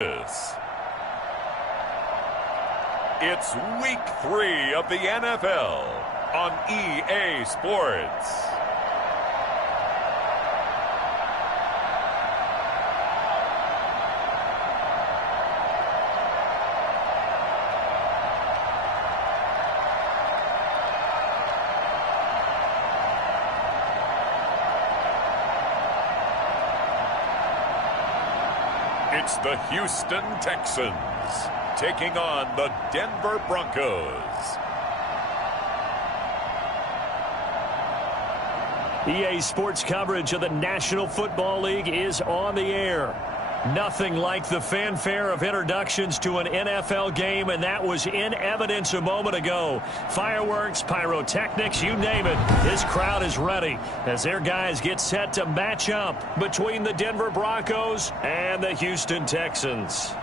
It's week 3 of the NFL on EA Sports. It's the Houston Texans taking on the Denver Broncos. EA Sports coverage of the National Football League is on the air. Nothing like the fanfare of introductions to an NFL game, and that was in evidence a moment ago. Fireworks, pyrotechnics, you name it. This crowd is ready as their guys get set to match up between the Denver Broncos and the Houston Texans.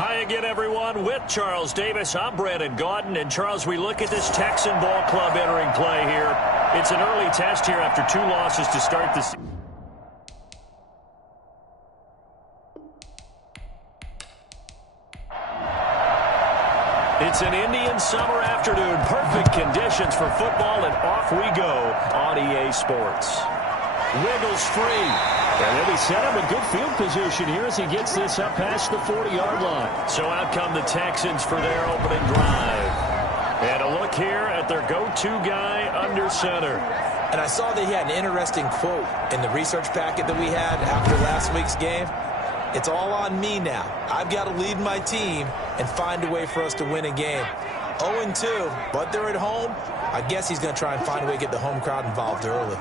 Hi again, everyone. With Charles Davis, I'm Brandon Gaudin. And, Charles, we look at this Texan ball club entering play here. It's an early test here after 2 losses to start the season. It's an Indian summer afternoon. Perfect conditions for football, and off we go on EA Sports. Wiggles free. And they'll be set up in good field position here as he gets this up past the 40-yard line. So out come the Texans for their opening drive. And a look here at their go-to guy under center. And I saw that he had an interesting quote in the research packet that we had after last week's game. It's all on me now. I've got to lead my team and find a way for us to win a game. 0-2, but they're at home. I guess he's going to try and find a way to get the home crowd involved early.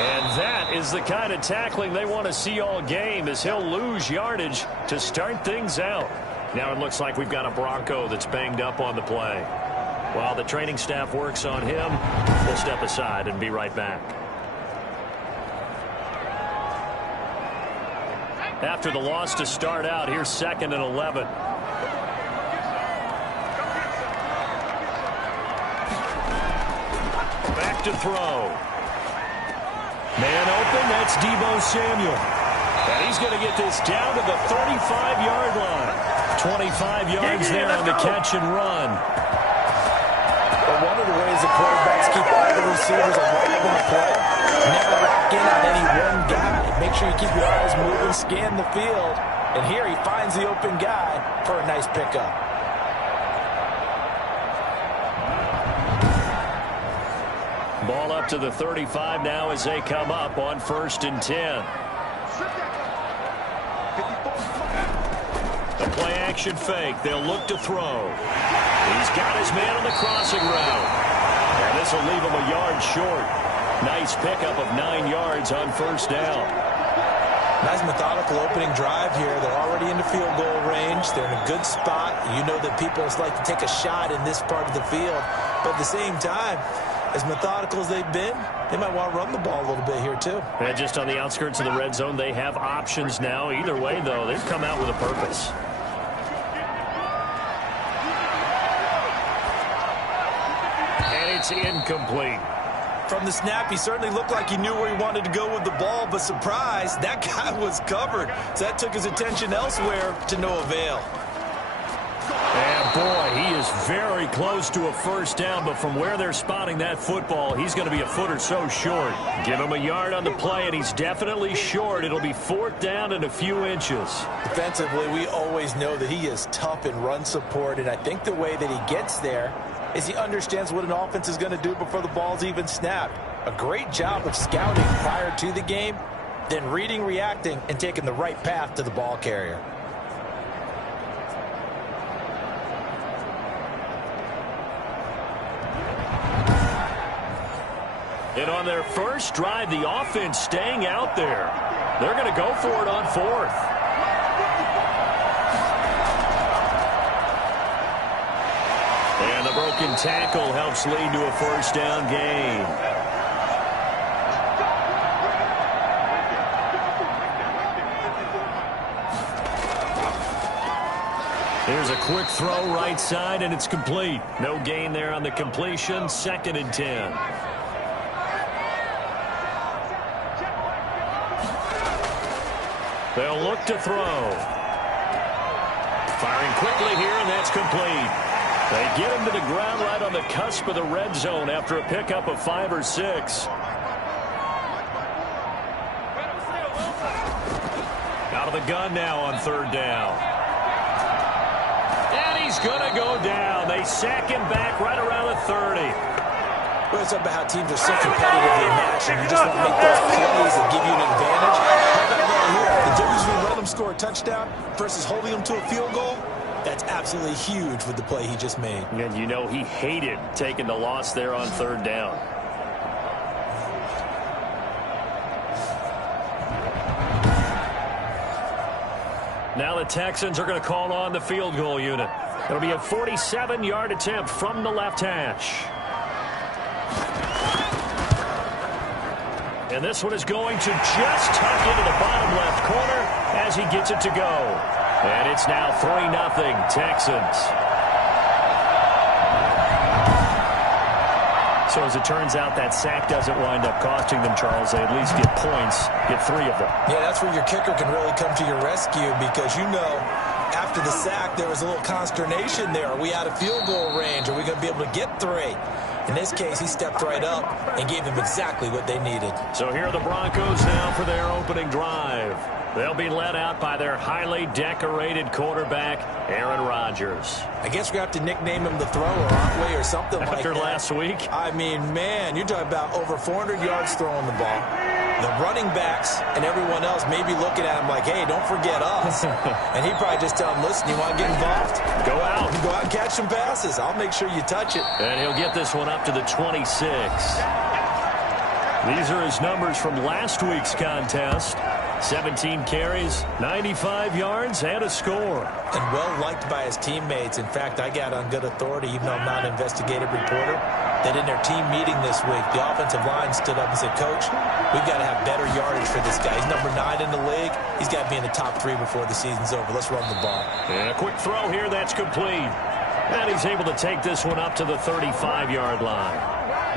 And that is the kind of tackling they want to see all game, as he'll lose yardage to start things out. Now it looks like we've got a Bronco that's banged up on the play. While the training staff works on him, we'll step aside and be right back. After the loss to start out, here's 2nd and 11. Back to throw. Man open, that's Deebo Samuel. And he's going to get this down to the 35-yard line. 25 yards there on the catch and run. Well, one of the ways the quarterbacks keep all the receivers alive in the play, never lock in on any one guy. Make sure you keep your eyes moving, scan the field. And here he finds the open guy for a nice pickup. Ball up to the 35 now as they come up on 1st and 10. The play action fake. They'll look to throw. He's got his man on the crossing route. And this will leave him a yard short. Nice pickup of 9 yards on 1st down. Nice methodical opening drive here. They're already in the field goal range. They're in a good spot. You know that people just like to take a shot in this part of the field. But at the same time, as methodical as they've been, they might want to run the ball a little bit here too. And just on the outskirts of the red zone, they have options now. Either way, though, they've come out with a purpose. And it's incomplete. From the snap, he certainly looked like he knew where he wanted to go with the ball, but surprise, that guy was covered. So that took his attention elsewhere to no avail. And boy, he is very close to a 1st down, but from where they're spotting that football, he's going to be a foot or so short. Give him a yard on the play, and he's definitely short. It'll be 4th down and a few inches. Defensively, we always know that he is tough in run support, and I think the way that he gets there is he understands what an offense is going to do before the ball's even snapped. A great job of scouting prior to the game, then reading, reacting, and taking the right path to the ball carrier. And on their first drive, the offense staying out there. They're going to go for it on 4th. And the broken tackle helps lead to a 1st down gain. Here's a quick throw right side, and it's complete. No gain there on the completion. 2nd and 10. They'll look to throw. Firing quickly here, and that's complete. They get him to the ground right on the cusp of the red zone after a pickup of 5 or 6. Out of the gun now on 3rd down. And he's going to go down. They sack him back right around the 30. Well, it's about how teams are so competitively matched, and you just want to make those plays that give you an advantage. How about right here? The difference between letting them score a touchdown versus holding them to a field goal, that's absolutely huge with the play he just made. And you know he hated taking the loss there on 3rd down. Now the Texans are going to call on the field goal unit. It'll be a 47-yard attempt from the left hash. And this one is going to just tuck into the bottom left corner as he gets it to go. And it's now 3-0 Texans. So as it turns out, that sack doesn't wind up costing them, Charles. They at least get points, get 3 of them. Yeah, that's where your kicker can really come to your rescue, because you know after the sack there was a little consternation there. Are we out of field goal range? Are we going to be able to get 3? In this case, he stepped right up and gave them exactly what they needed. So here are the Broncos now for their opening drive. They'll be led out by their highly decorated quarterback, Aaron Rodgers. I guess we have to nickname him the thrower, aren't we, or something like that. After last week? I mean, man, you're talking about over 400 yards throwing the ball. The running backs and everyone else may be looking at him like, hey, don't forget us. And he probably just tell him, listen, you want to get involved? Go out. Go out and catch some passes. I'll make sure you touch it. And he'll get this one up to the 26. These are his numbers from last week's contest. 17 carries, 95 yards, and a score. And well-liked by his teammates. In fact, I got on good authority, even though I'm not an investigative reporter, that in their team meeting this week, the offensive line stood up and said, Coach, we've got to have better yardage for this guy. He's number 9 in the league. He's got to be in the top 3 before the season's over. Let's run the ball. And a quick throw here, that's complete. And he's able to take this one up to the 35-yard line.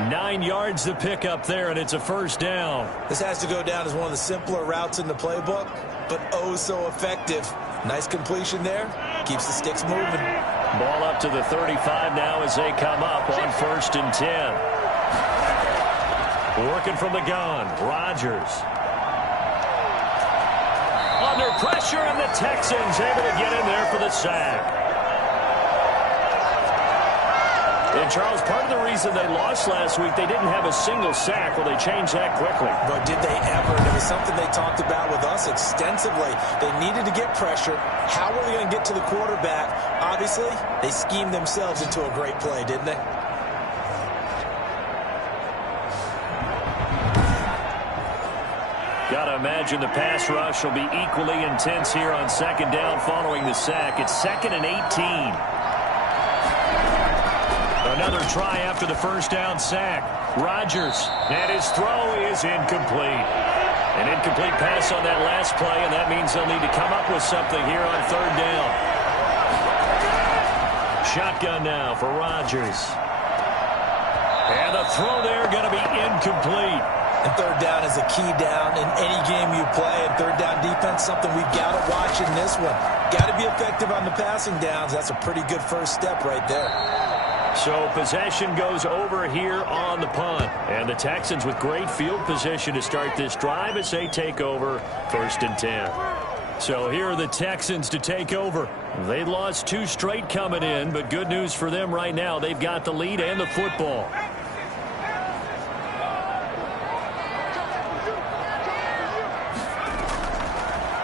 9 yards to pick up there, and it's a 1st down. This has to go down as one of the simpler routes in the playbook, but oh so effective. Nice completion there. Keeps the sticks moving. Ball up to the 35 now as they come up on 1st and 10. Working from the gun, Rodgers. Under pressure, and the Texans able to get in there for the sack. And, Charles, part of the reason they lost last week, they didn't have a single sack. Well, they changed that quickly. But did they ever? And it was something they talked about with us extensively. They needed to get pressure. How were they going to get to the quarterback? Obviously, they schemed themselves into a great play, didn't they? Got to imagine the pass rush will be equally intense here on 2nd down following the sack. It's 2nd and 18. Another try after the 1st down sack. Rodgers, and his throw is incomplete. An incomplete pass on that last play, and that means they'll need to come up with something here on 3rd down. Shotgun now for Rodgers. And the throw there going to be incomplete. And 3rd down is a key down in any game you play. And 3rd down defense, something we've got to watch in this one. Got to be effective on the passing downs. That's a pretty good first step right there. So possession goes over here on the punt. And the Texans with great field position to start this drive as they take over 1st and 10. So here are the Texans to take over. They lost 2 straight coming in, but good news for them right now. They've got the lead and the football.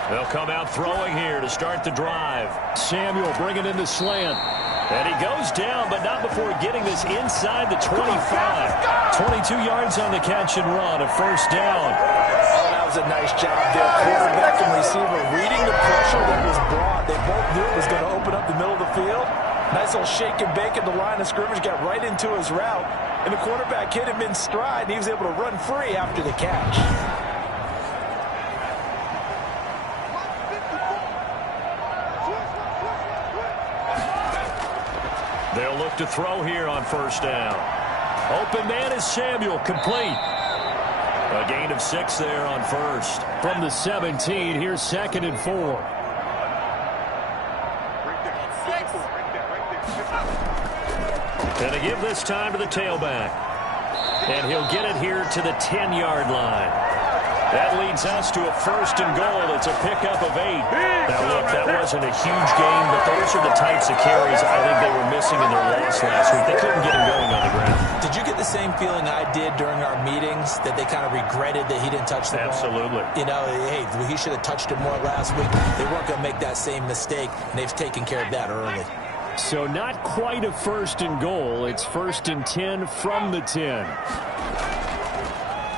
They'll come out throwing here to start the drive. Samuel bringing in the slant. And he goes down, but not before getting this inside the 25. 22 yards on the catch and run, a 1st down. Oh, that was a nice job there. Quarterback and receiver reading the pressure that was brought. They both knew it was going to open up the middle of the field. Nice little shake and bake at the line of scrimmage, got right into his route. And the quarterback hit him in stride, and he was able to run free after the catch. They'll look to throw here on first down. Open man is Samuel, complete. A gain of 6 there on first. From the 17, here's 2nd and 4. Going to give this time to the tailback. And he'll get it here to the 10-yard line. That leads us to a 1st and goal. It's a pickup of 8. Now, look, that wasn't a huge gain, but those are the types of carries I think they were missing in their loss last week. They couldn't get him going on the ground. Did you get the same feeling I did during our meetings, that they kind of regretted that he didn't touch the ball? Absolutely. You know, hey, he should have touched it more last week. They weren't going to make that same mistake, and they've taken care of that early. So not quite a 1st and goal. It's 1st and 10 from the 10.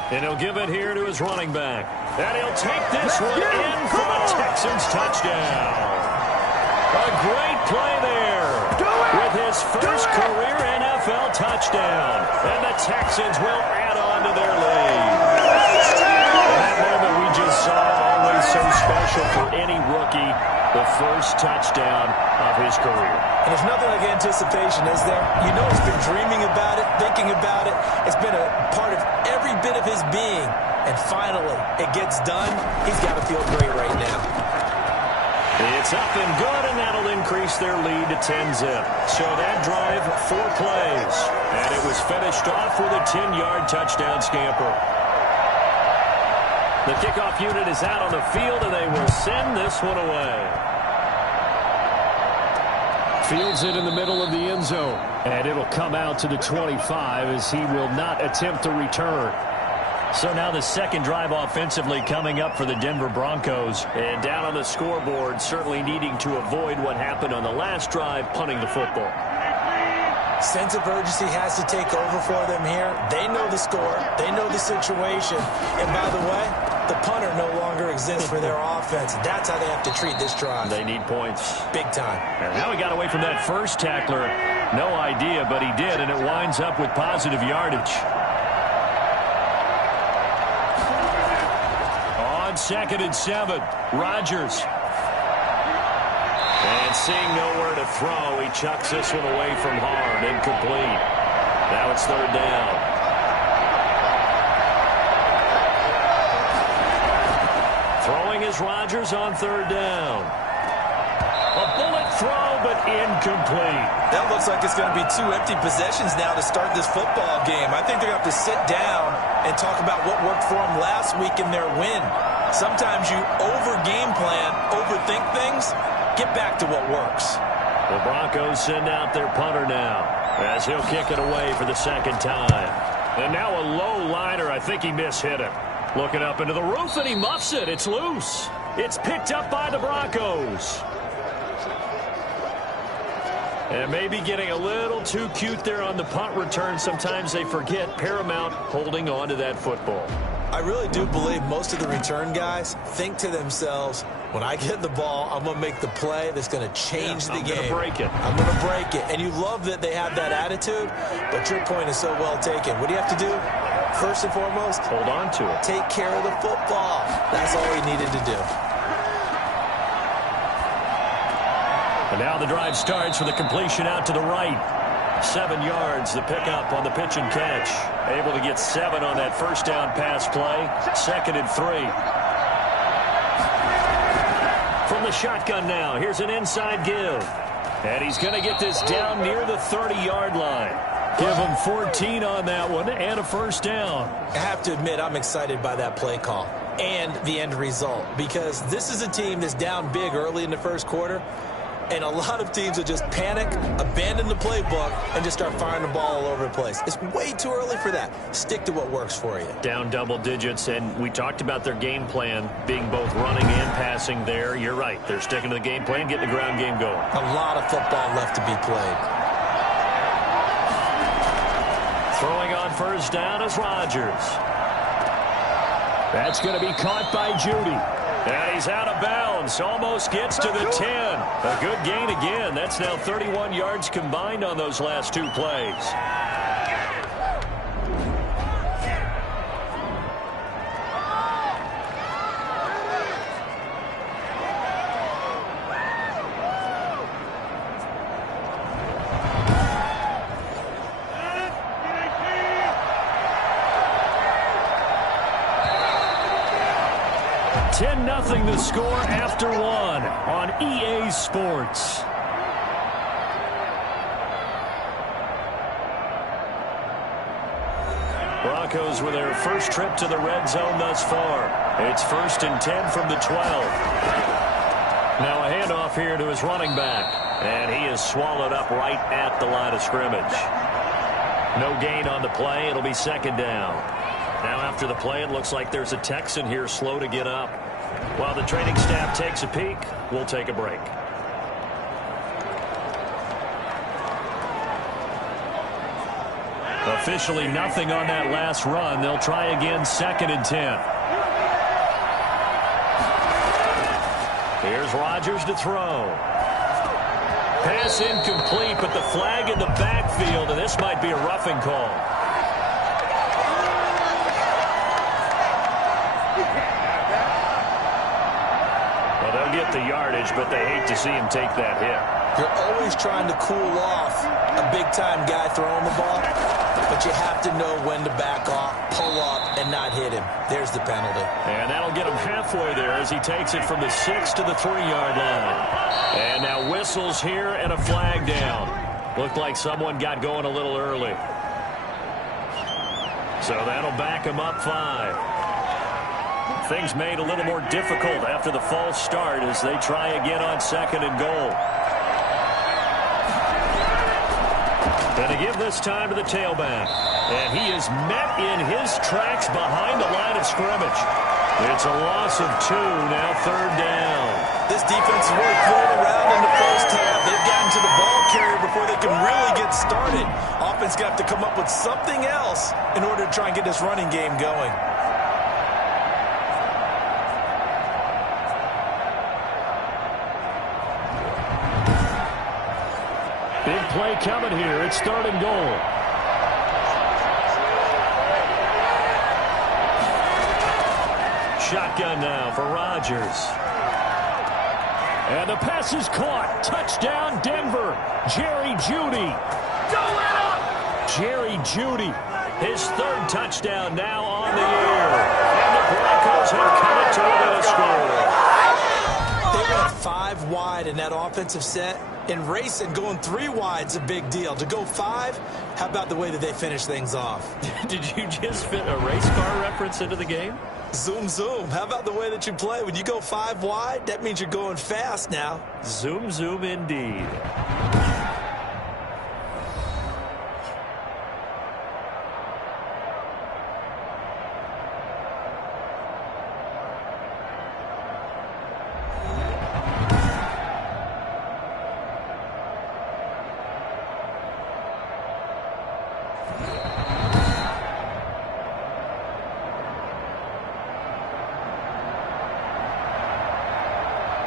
And he'll give it here to his running back. And he'll take this one in for a Texans touchdown. A great play there with his first career NFL touchdown. And the Texans will add on to their lead. And that moment we just saw, always so special for any rookie, the first touchdown of his career. And there's nothing like anticipation, is there? You know he's been dreaming about it, thinking about it. It's been a part of every bit of his being. And finally, it gets done. He's got to feel great right now. It's up and good, and that'll increase their lead to 10-zip. So that drive, 4 plays. And it was finished off with a 10-yard touchdown scamper. The kickoff unit is out on the field, and they will send this one away. Fields it in the middle of the end zone. And it'll come out to the 25 as he will not attempt to return. So now the second drive offensively coming up for the Denver Broncos. And down on the scoreboard, certainly needing to avoid what happened on the last drive, punting the football. Sense of urgency has to take over for them here. They know the score. They know the situation. And by the way, the punter no longer exists for their offense. That's how they have to treat this drive. They need points. Big time. And now he got away from that first tackler. No idea, but he did, and it winds up with positive yardage. On 2nd and 7, Rodgers. And seeing nowhere to throw, he chucks this one away from hard, incomplete. Now it's 3rd down. Throwing is Rodgers on 3rd down. A bullet throw, but incomplete. That looks like it's going to be 2 empty possessions now to start this football game. I think they're going to have to sit down and talk about what worked for them last week in their win. Sometimes you over-game plan, overthink things. Get back to what works. The Broncos send out their punter now as he'll kick it away for the 2nd time. And now a low liner. I think he mishit it. Looking up into the roof, and he muffs it. It's loose. It's picked up by the Broncos. And maybe getting a little too cute there on the punt return. Sometimes they forget paramount holding on to that football. I really do believe most of the return guys think to themselves, when I get the ball, I'm going to make the play that's going to change the game. I'm going to break it. I'm going to break it. And you love that they have that attitude, but your point is so well taken. What do you have to do? First and foremost, hold on to it. Take care of the football. That's all he needed to do. And now the drive starts with a completion out to the right. 7 yards, the pickup on the pitch and catch. Able to get 7 on that first down pass play. 2nd and 3. From the shotgun now, here's an inside give. And he's going to get this down near the 30-yard line. Give him 14 on that one and a first down. I have to admit, I'm excited by that play call and the end result, because this is a team that's down big early in the first quarter. And a lot of teams will just panic, abandon the playbook, and just start firing the ball all over the place. It's way too early for that. Stick to what works for you. Down double digits, and we talked about their game plan being both running and passing there. You're right. They're sticking to the game plan, getting the ground game going. A lot of football left to be played. Throwing on first down is Rodgers. That's going to be caught by Judy. And he's out of bounds. Almost gets to the 10. A good gain again. That's now 31 yards combined on those last 2 plays. 10-0 the score after one on EA Sports. Broncos with their first trip to the red zone thus far. It's 1st and 10 from the 12. Now a handoff here to his running back. And he is swallowed up right at the line of scrimmage. No gain on the play. It'll be 2nd down. Now after the play, it looks like there's a Texan here slow to get up. While the training staff takes a peek, we'll take a break. Officially nothing on that last run. They'll try again 2nd and 10. Here's Rodgers to throw. Pass incomplete, but the flag in the backfield, and this might be a roughing call. Well, they'll get the yardage, but they hate to see him take that hit. You're always trying to cool off a big-time guy throwing the ball, but you have to know when to back off, pull up, and not hit him. There's the penalty. And that'll get him halfway there as he takes it from the 6 to the 3-yard line. And now whistles here and a flag down. Looked like someone got going a little early. So that'll back him up 5. Things made a little more difficult after the false start as they try again on 2nd and goal. And to give this time to the tailback. And he is met in his tracks behind the line of scrimmage. It's a loss of 2, now 3rd down. This defense is really pulling around in the first half. They've gotten to the ball carrier before they can really get started. Offense got to come up with something else in order to try and get this running game going. Big play coming here. It's 3rd and goal. Shotgun now for Rodgers. And the pass is caught. Touchdown, Denver. Jerry Jeudy. Jerry Jeudy. His 3rd touchdown now on the air. And the Broncos have come to within a score. They went 5 wide in that offensive set. In racing, going 3 wide is a big deal. To go 5, how about the way that they finish things off? Did you just fit a race car reference into the game? Zoom, zoom. How about the way that you play? When you go 5 wide, that means you're going fast now. Zoom, zoom indeed.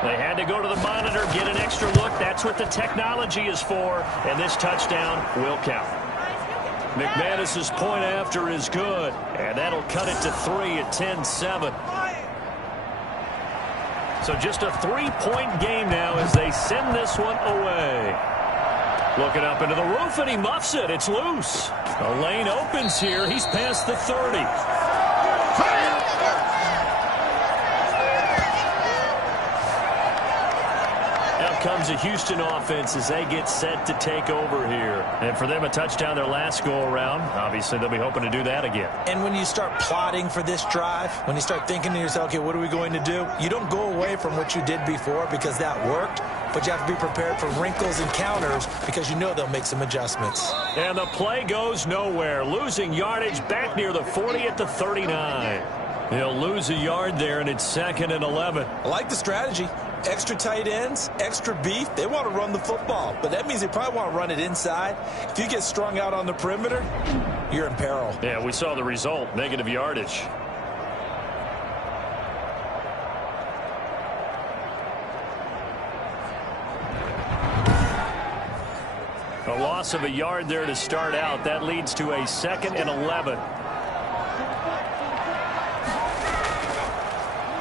They had to go to the monitor, get an extra look. That's what the technology is for. And this touchdown will count. McManus's point after is good. And that'll cut it to 3 at 10-7. So just a 3-point game now as they send this one away. Looking up into the roof, and he muffs it. It's loose. The lane opens here. He's past the 30. Comes a Houston offense as they get set to take over here. And for them, a touchdown their last go-around. Obviously, they'll be hoping to do that again. And when you start plotting for this drive, when you start thinking to yourself, okay, what are we going to do? You don't go away from what you did before because that worked, but you have to be prepared for wrinkles and counters because you know they'll make some adjustments. And the play goes nowhere. Losing yardage back near the 40 at the 39. He'll lose a yard there, and it's 2nd and 11. I like the strategy. Extra tight ends, extra beef. They want to run the football, but that means they probably want to run it inside. If you get strung out on the perimeter, you're in peril. Yeah, we saw the result, negative yardage. A loss of a yard there to start out. That leads to a 2nd and 11.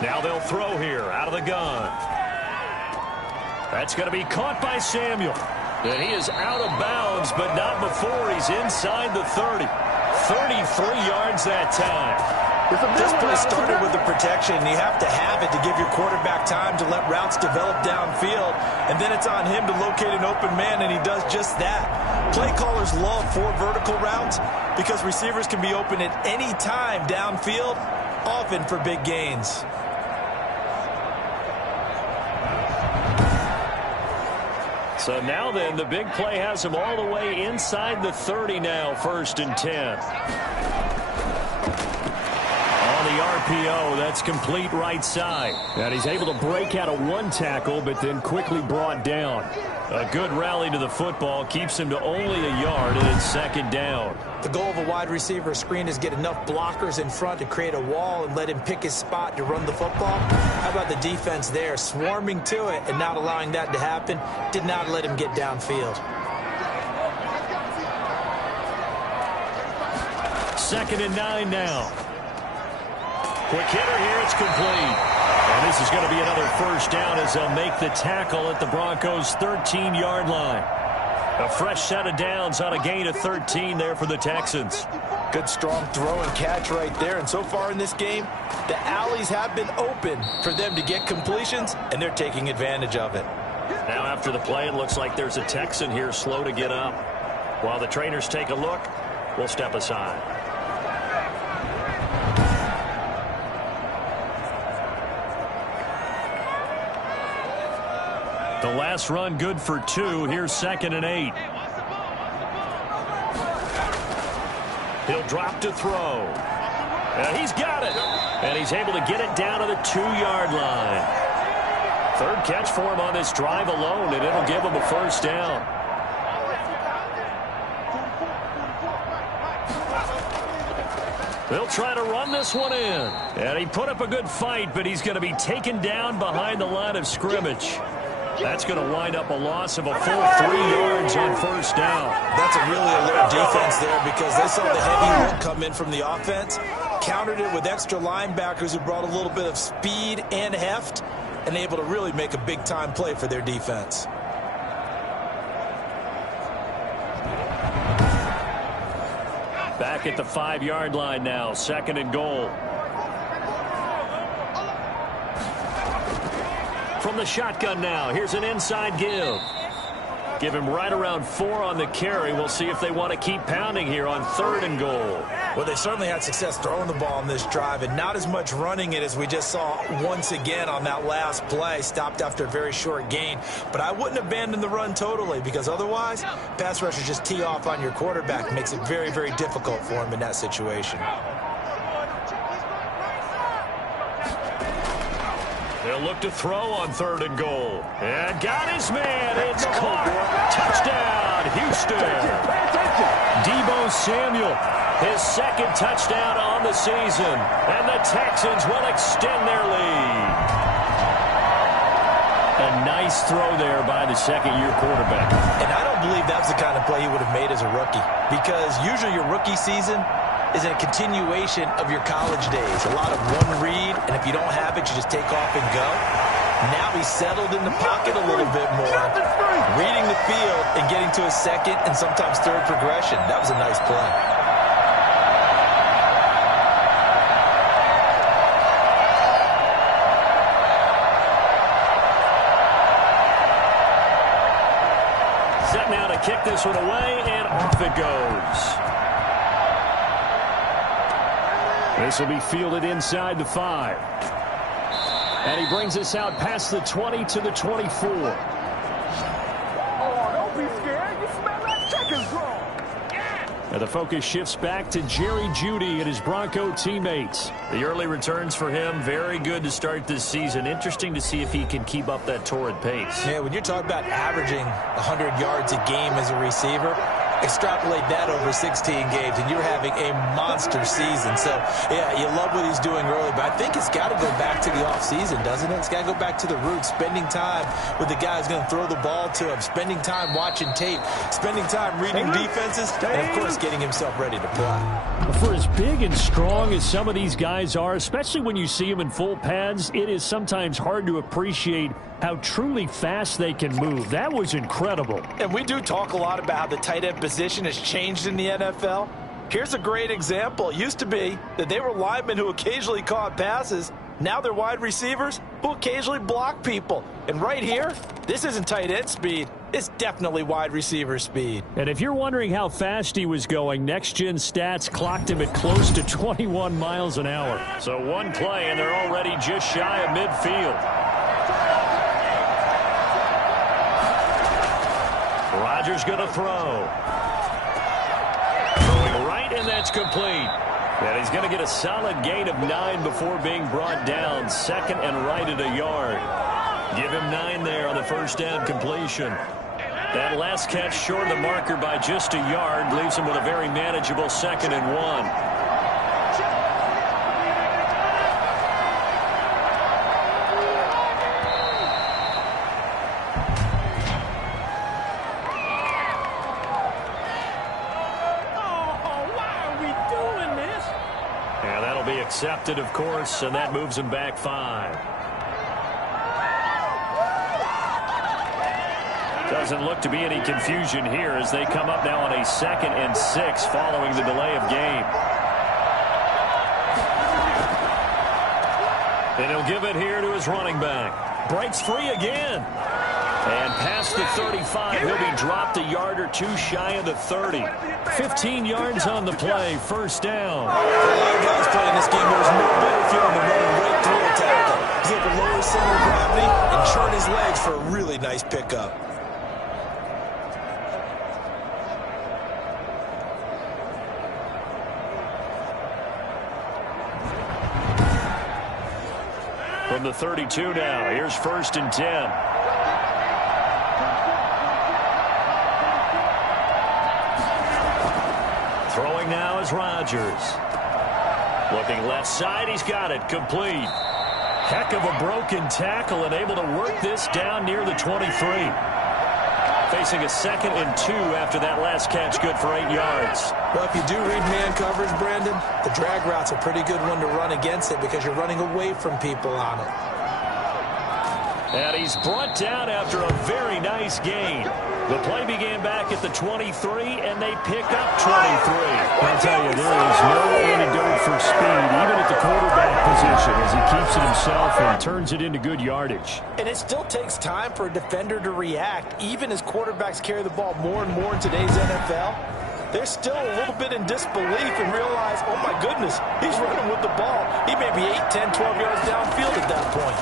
Now they'll throw here out of the gun. That's going to be caught by Samuel. And he is out of bounds, but not before he's inside the 30. 33 yards that time. This play started with the protection. You have to have it to give your quarterback time to let routes develop downfield. And then it's on him to locate an open man, and he does just that. Play callers love 4 vertical routes because receivers can be open at any time downfield, often for big gains. So now then, the big play has him all the way inside the 30 now, 1st and 10. The RPO, that's complete right side. And he's able to break out of 1 tackle, but then quickly brought down. A good rally to the football keeps him to only a yard, and it's 2nd down. The goal of a wide receiver screen is get enough blockers in front to create a wall and let him pick his spot to run the football. How about the defense there, swarming to it and not allowing that to happen? Did not let him get downfield. 2nd and 9 now. Quick hitter here, it's complete. And this is going to be another 1st down as they'll make the tackle at the Broncos' 13-yard line. A fresh set of downs on a gain of 13 there for the Texans. Good strong throw and catch right there. And so far in this game, the alleys have been open for them to get completions, and they're taking advantage of it. Now after the play, it looks like there's a Texan here slow to get up. While the trainers take a look, we'll step aside. The last run good for 2. Here's 2nd and 8. He'll drop to throw. And he's got it. And he's able to get it down to the 2-yard line. 3rd catch for him on this drive alone, and it'll give him a 1st down. They'll try to run this one in. And he put up a good fight, but he's going to be taken down behind the line of scrimmage. That's going to wind up a loss of a full 3 yards on 1st down. That's a really alert defense there because they saw the heavy look come in from the offense, countered it with extra linebackers who brought a little bit of speed and heft, and able to really make a big-time play for their defense. Back at the 5-yard line now, 2nd and goal. From the shotgun now, here's an inside give. Give him right around 4 on the carry. We'll see if they want to keep pounding here on 3rd and goal. Well, they certainly had success throwing the ball on this drive and not as much running it as we just saw once again on that last play. Stopped after a very short gain. But I wouldn't abandon the run totally because otherwise, pass rushers just tee off on your quarterback. It makes it very, very difficult for him in that situation. They'll look to throw on 3rd and goal. And got his man. It's caught. Touchdown, Houston. Deebo Samuel, his 2nd touchdown on the season. And the Texans will extend their lead. A nice throw there by the 2nd-year quarterback. And I don't believe that's the kind of play he would have made as a rookie. Because usually your rookie season is a continuation of your college days. A lot of one read, and if you don't have it, you just take off and go. Now he's settled in the pocket a little bit more, reading the field and getting to his 2nd and sometimes 3rd progression. That was a nice play. Set now to kick this one away, and off it goes. This will be fielded inside the 5. And he brings us out past the 20 to the 24. Oh, don't be scared. You smell like chicken wrong. And the focus shifts back to Jerry Jeudy and his Bronco teammates. The early returns for him, very good to start this season. Interesting to see if he can keep up that torrid pace. Yeah, when you're talking about averaging 100 yards a game as a receiver, extrapolate that over 16 games, and you're having a monster season. So, yeah, you love what he's doing early, but I think it's got to go back to the offseason, doesn't it? It's got to go back to the roots, spending time with the guy who's going to throw the ball to him, spending time watching tape, spending time reading defenses, and, of course, getting himself ready to play. For as big and strong as some of these guys are, especially when you see them in full pads, it is sometimes hard to appreciate how truly fast they can move. That was incredible. And we do talk a lot about how the tight end position has changed in the NFL. Here's a great example. It used to be that they were linemen who occasionally caught passes. Now they're wide receivers who occasionally block people. And right here, this isn't tight end speed. It's definitely wide receiver speed. And if you're wondering how fast he was going, Next Gen Stats clocked him at close to 21 miles an hour. So one play, and they're already just shy of midfield. Rodgers going to throw. Throwing right, and that's complete. And he's going to get a solid gain of 9 before being brought down. Second and right at a yard. Give him 9 there on the first down completion. That last catch short of the marker by just a yard leaves him with a very manageable 2nd and 1. Accepted, of course, and that moves him back 5. Doesn't look to be any confusion here as they come up now on a 2nd and 6 following the delay of game. And he'll give it here to his running back. Breaks free again. And past the 35, he'll be dropped a yard or 2 shy of the 30. 15 yards on the play, first down. A lot of guys playing this game, there's no better feeling than running right through a tackle. He's able to lower his center of gravity and churn his legs for a really nice pickup. From the 32 now, here's 1st and 10. Throwing now is Rodgers. Looking left side, he's got it, complete. Heck of a broken tackle and able to work this down near the 23. Facing a 2nd and 2 after that last catch, good for 8 yards. Well, if you do read man coverage, Brandon, the drag route's a pretty good one to run against it because you're running away from people on it. And he's brought down after a very nice gain. The play began back at the 23, and they pick up 23. I'll tell you, there is no antidote for speed, even at the quarterback position, as he keeps it himself and turns it into good yardage. And it still takes time for a defender to react, even as quarterbacks carry the ball more and more in today's NFL. They're still a little bit in disbelief and realize, oh, my goodness, he's running with the ball. He may be 8, 10, 12 yards downfield at that point.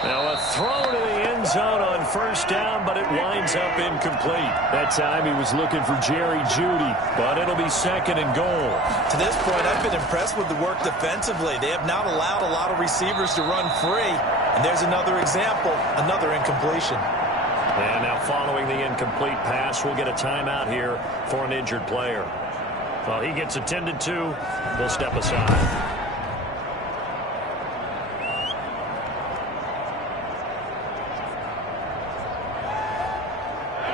Now a throw to the end zone on first down, but it winds up incomplete. That time he was looking for Jerry Jeudy, but it'll be 2nd and goal. To this point, I've been impressed with the work defensively. They have not allowed a lot of receivers to run free. And there's another example, another incompletion. And now following the incomplete pass, we'll get a timeout here for an injured player. Well, he gets attended to. We'll step aside.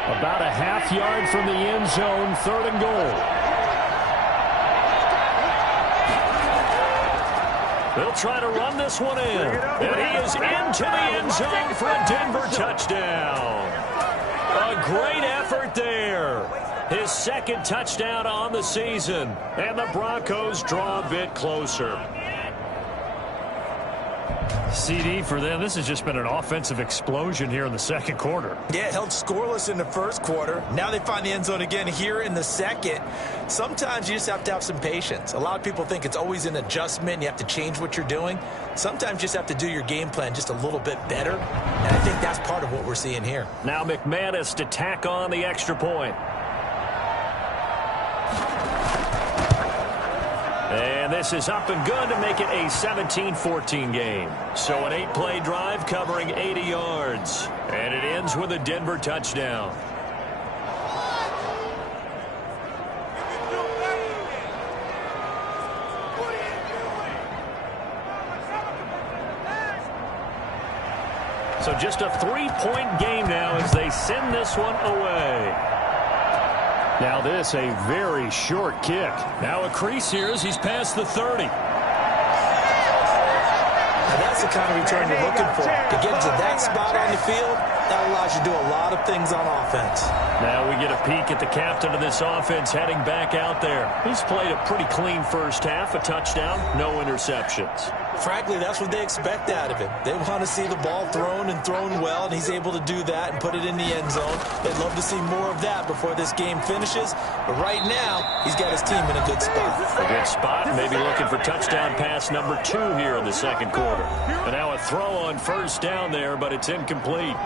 About a half yard from the end zone, 3rd and goal. They'll try to run this one in. And he is into the end zone for a Denver touchdown. A great effort there. His 2nd touchdown on the season. And the Broncos draw a bit closer. CD for them. This has just been an offensive explosion here in the 2nd quarter. Yeah, held scoreless in the 1st quarter. Now they find the end zone again here in the 2nd. Sometimes you just have to have some patience. A lot of people think it's always an adjustment. You have to change what you're doing. Sometimes you just have to do your game plan just a little bit better. And I think that's part of what we're seeing here. Now McManus to tack on the extra point. And this is up and good to make it a 17-14 game. So an 8-play drive covering 80 yards. And it ends with a Denver touchdown. So just a 3-point game now as they send this one away. Now this, a very short kick. Now a crease here as he's past the 30. Now that's the kind of return you're looking for. To get to that spot on the field, That allows you to do a lot of things on offense. Now we get a peek at the captain of this offense heading back out there. He's played a pretty clean first half, a touchdown, no interceptions. Frankly, that's what they expect out of him. They want to see the ball thrown and thrown well, and he's able to do that and put it in the end zone. They'd love to see more of that before this game finishes. But right now, he's got his team in a good spot. A good spot, maybe looking for touchdown pass number 2 here in the second quarter. And now a throw on first down there, but it's incomplete.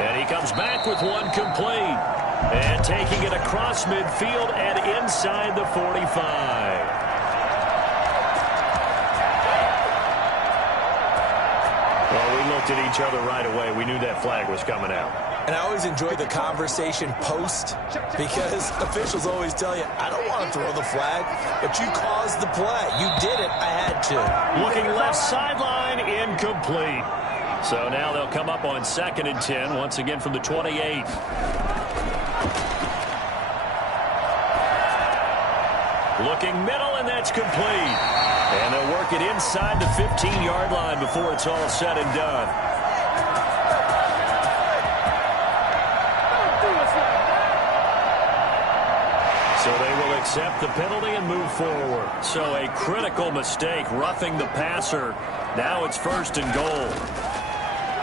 And he comes back with one complete. And taking it across midfield and inside the 45. Well, we looked at each other right away. We knew that flag was coming out. And I always enjoy the conversation post because officials always tell you, I don't want to throw the flag, but you caused the play. You did it. I had to. Looking left sideline, incomplete. So now they'll come up on 2nd and 10, once again from the 28. Looking middle, and that's complete. And they'll work it inside the 15-yard line before it's all said and done. So they will accept the penalty and move forward. So a critical mistake, roughing the passer. Now it's 1st and goal.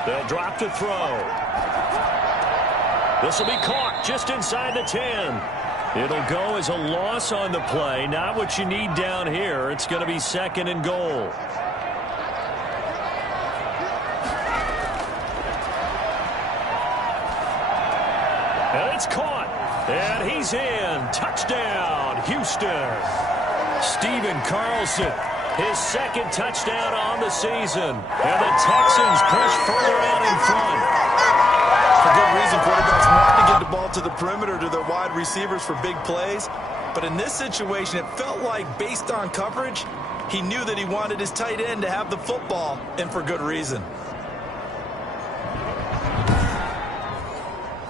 They'll drop to throw. This will be caught just inside the 10. It'll go as a loss on the play. Not what you need down here. It's going to be 2nd and goal. And it's caught. And he's in. Touchdown, Houston. Stephen Carlson. His 2nd touchdown on the season. And the Texans push further out in front. For good reason, quarterbacks want to get the ball to the perimeter to their wide receivers for big plays. But in this situation, it felt like, based on coverage, he knew that he wanted his tight end to have the football, and for good reason.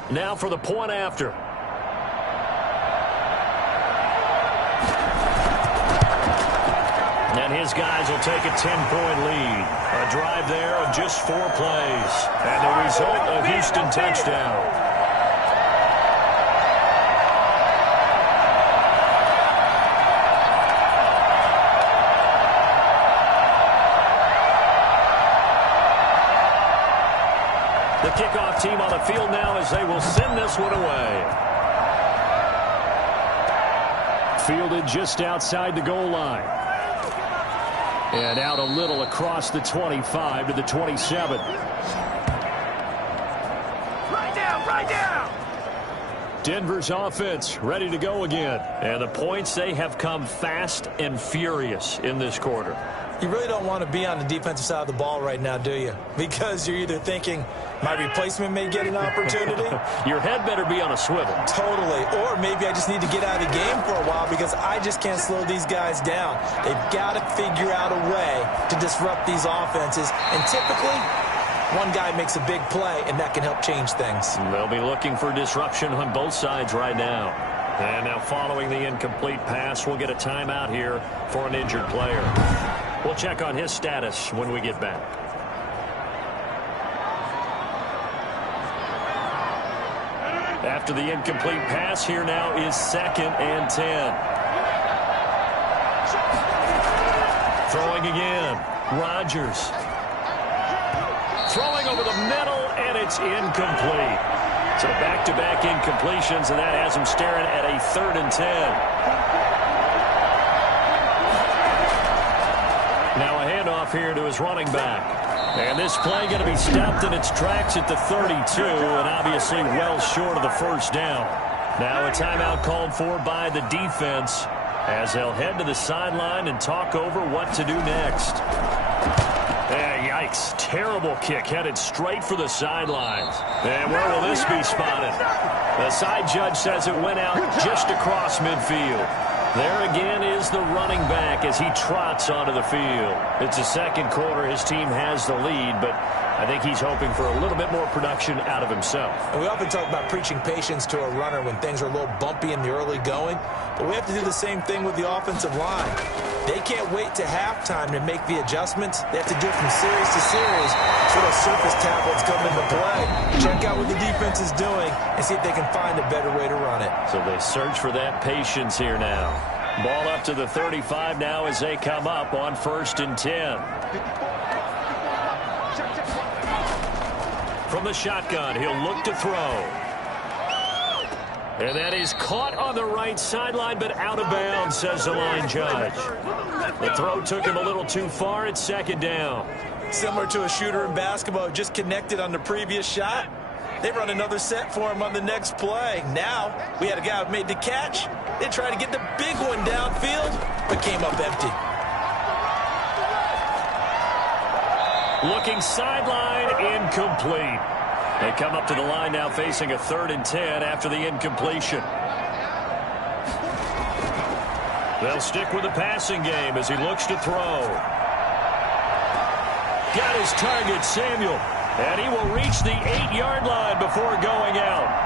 Now for the point after. And his guys will take a 10-point lead. A drive there of just 4 plays. And the result, a Houston touchdown. The kickoff team on the field now as they will send this one away. Fielded just outside the goal line. And out a little across the 25 to the 27. Right down! Denver's offense ready to go again. And the points, they have come fast and furious in this quarter. You really don't want to be on the defensive side of the ball right now, do you? Because you're either thinking, my replacement may get an opportunity. Your head better be on a swivel. Totally. Or maybe I just need to get out of the game for a while because I just can't slow these guys down. They've got to figure out a way to disrupt these offenses. And typically, one guy makes a big play, and that can help change things. They'll be looking for disruption on both sides right now. And now following the incomplete pass, we'll get a timeout here for an injured player. We'll check on his status when we get back. After the incomplete pass, here now is 2nd and 10. Throwing again. Rodgers. Throwing over the middle, and it's incomplete. So back-to-back incompletions, and that has him staring at a 3rd and 10. Now a handoff here to his running back. And this play going to be stopped in its tracks at the 32, and obviously well short of the first down. Now a timeout called for by the defense as they'll head to the sideline and talk over what to do next. Yikes. Terrible kick headed straight for the sidelines. And where will this be spotted? The side judge says it went out just across midfield. There again is the running back as he trots onto the field. It's the second quarter. His team has the lead, but I think he's hoping for a little bit more production out of himself. And we often talk about preaching patience to a runner when things are a little bumpy in the early going, but we have to do the same thing with the offensive line. They can't wait to halftime to make the adjustments. They have to do it from series to series so those surface tablets come into play. Check out what the defense is doing and see if they can find a better way to run it. So they search for that patience here now. Ball up to the 35 now as they come up on 1st and 10. From the shotgun, he'll look to throw. And that is caught on the right sideline, but out of bounds, says the line judge. The throw took him a little too far. It's 2nd down. Similar to a shooter in basketball, just connected on the previous shot. They run another set for him on the next play. Now, we had a guy who made the catch. They tried to get the big one downfield, but came up empty. Looking sideline, incomplete. They come up to the line now facing a 3rd and 10 after the incompletion. They'll stick with the passing game as he looks to throw. Got his target, Samuel. And he will reach the 8-yard line before going out.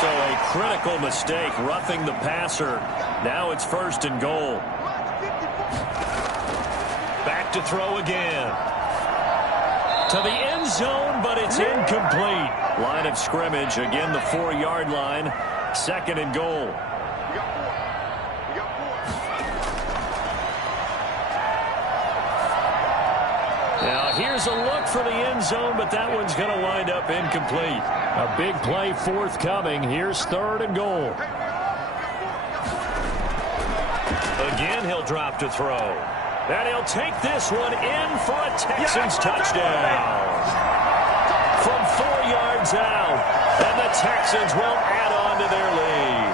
So a critical mistake, roughing the passer. Now it's 1st and goal. Back to throw again. To the end zone, but it's incomplete. Line of scrimmage, again the 4-yard line. 2nd and goal. Now here's a look for the end zone, but that one's going to wind up incomplete. A big play forthcoming. Here's 3rd and goal. Again, he'll drop to throw. And he'll take this one in for a Texans touchdown. From 4 yards out. And the Texans will add on to their lead.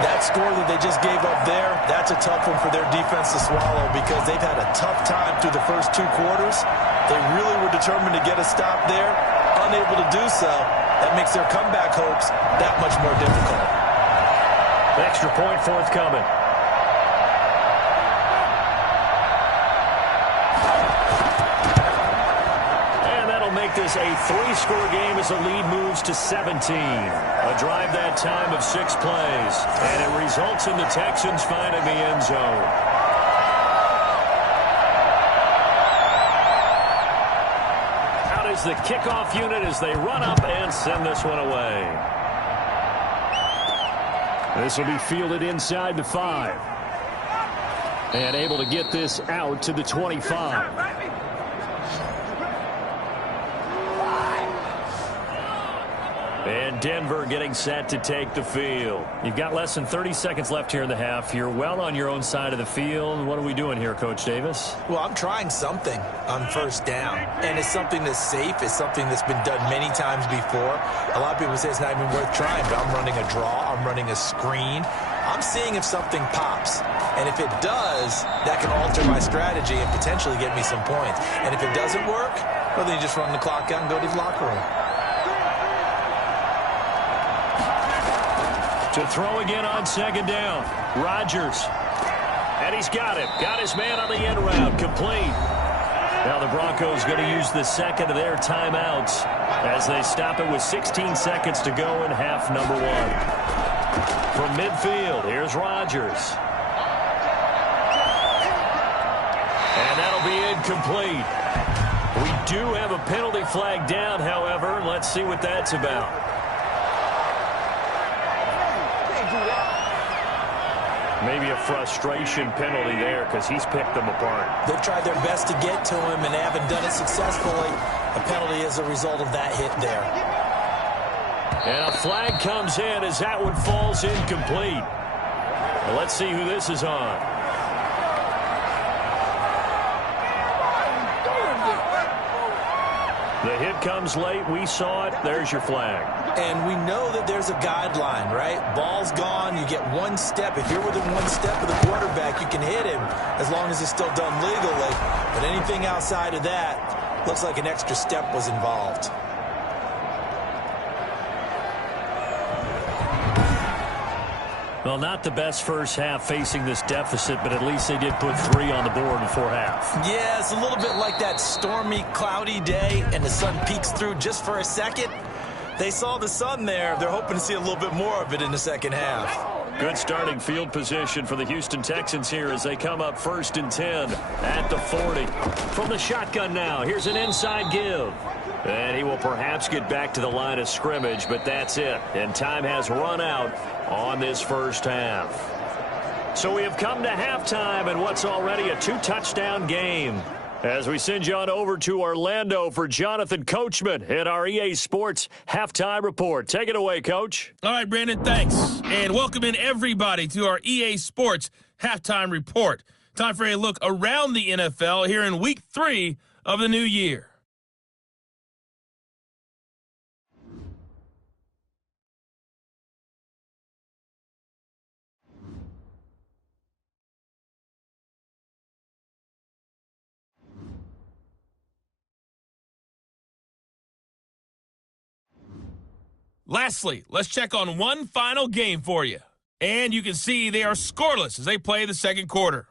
That score that they just gave up there, that's a tough one for their defense to swallow because they've had a tough time through the first 2 quarters. They really were determined to get a stop there. Unable to do so, that makes their comeback hopes that much more difficult. Extra point forthcoming. Make this a 3-score game as the lead moves to 17. A drive that time of 6 plays. And it results in the Texans finding the end zone. Out is the kickoff unit as they run up and send this one away. This will be fielded inside the 5. And able to get this out to the 25. And Denver getting set to take the field. You've got less than 30 seconds left here in the half. You're well on your own side of the field. What are we doing here, Coach Davis? Well, I'm trying something on 1st down. And it's something that's safe. It's something that's been done many times before. A lot of people say it's not even worth trying, but I'm running a draw. I'm running a screen. I'm seeing if something pops. And if it does, that can alter my strategy and potentially get me some points. And if it doesn't work, well, then you just run the clock out and go to the locker room. To throw again on 2nd down. Rodgers. And he's got it. Got his man on the end route. Complete. Now the Broncos going to use the 2nd of their timeouts as they stop it with 16 seconds to go in half number 1. From midfield, here's Rodgers. And that'll be incomplete. We do have a penalty flag down, however. Let's see what that's about. Maybe a frustration penalty there because he's picked them apart. They've tried their best to get to him and haven't done it successfully. A penalty is a result of that hit there. And a flag comes in as that one falls incomplete. Well, let's see who this is on. The hit comes late. We saw it. There's your flag. And we know that there's a guideline, right? Ball's gone. You get 1 step. If you're within 1 step of the quarterback, you can hit him as long as it's still done legally. But anything outside of that, looks like an extra step was involved. Well, not the best first half facing this deficit, but at least they did put 3 on the board before half. Yeah, it's a little bit like that stormy, cloudy day, and the sun peeks through just for a second. They saw the sun there. They're hoping to see a little bit more of it in the second half. Good starting field position for the Houston Texans here as they come up 1st and 10 at the 40. From the shotgun now, here's an inside give. And he will perhaps get back to the line of scrimmage, but that's it. And time has run out on this first half. So we have come to halftime and what's already a 2-touchdown game. As we send you on over to Orlando for Jonathan Coachman at our EA Sports Halftime Report. Take it away, Coach. All right, Brandon, thanks. And welcome in everybody to our EA Sports Halftime Report. Time for a look around the NFL here in Week 3 of the new year. Lastly, let's check on one final game for you. And you can see they are scoreless as they play the second quarter.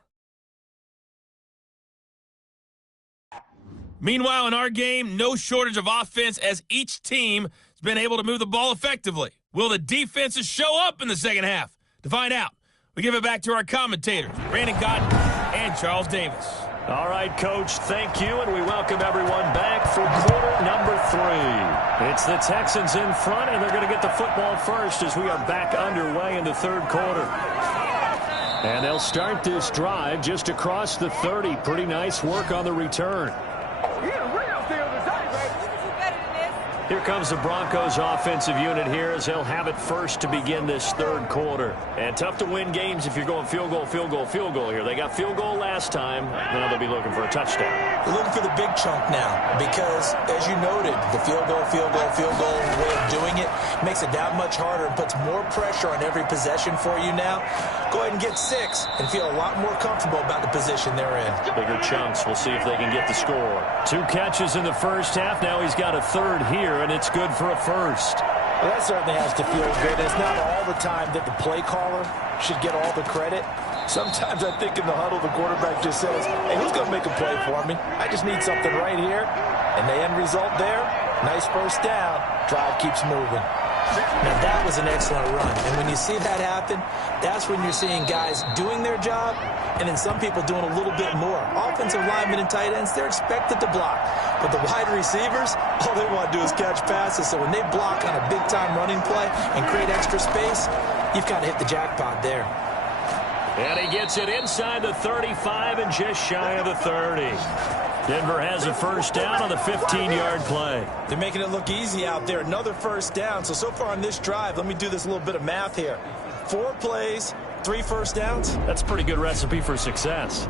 Meanwhile, in our game, no shortage of offense as each team has been able to move the ball effectively. Will the defenses show up in the second half? To find out, we give it back to our commentators, Brandon Cotton and Charles Davis. All right, Coach, thank you, and we welcome everyone back for quarter number 3. It's the Texans in front, and they're going to get the football first as we are back underway in the third quarter. And they'll start this drive just across the 30. Pretty nice work on the return. Here comes the Broncos offensive unit here as they'll have it first to begin this third quarter. And tough to win games if you're going field goal, field goal, field goal here. They got field goal last time. Now they'll be looking for a touchdown. They're looking for the big chunk now because, as you noted, the field goal way of doing it makes it that much harder and puts more pressure on every possession for you now. Go ahead and get 6 and feel a lot more comfortable about the position they're in. Bigger chunks. We'll see if they can get the score. 2 catches in the first half. Now he's got a third here, and it's good for a first. Well, that certainly has to feel good. It's not all the time that the play caller should get all the credit. Sometimes I think in the huddle, the quarterback just says, hey, who's going to make a play for me? I just need something right here. And the end result there, nice first down. Drive keeps moving. Now, that was an excellent run. And when you see that happen, that's when you're seeing guys doing their job and then some people doing a little bit more. Offensive linemen and tight ends, they're expected to block. But the wide receivers, all they want to do is catch passes. So when they block on a big-time running play and create extra space, you've kind of hit the jackpot there. And he gets it inside the 35 and just shy of the 30. Denver has a first down on the 15-yard play. They're making it look easy out there. Another first down. So far on this drive, let me do this little bit of math here. 4 plays, 3 first downs. That's a pretty good recipe for success.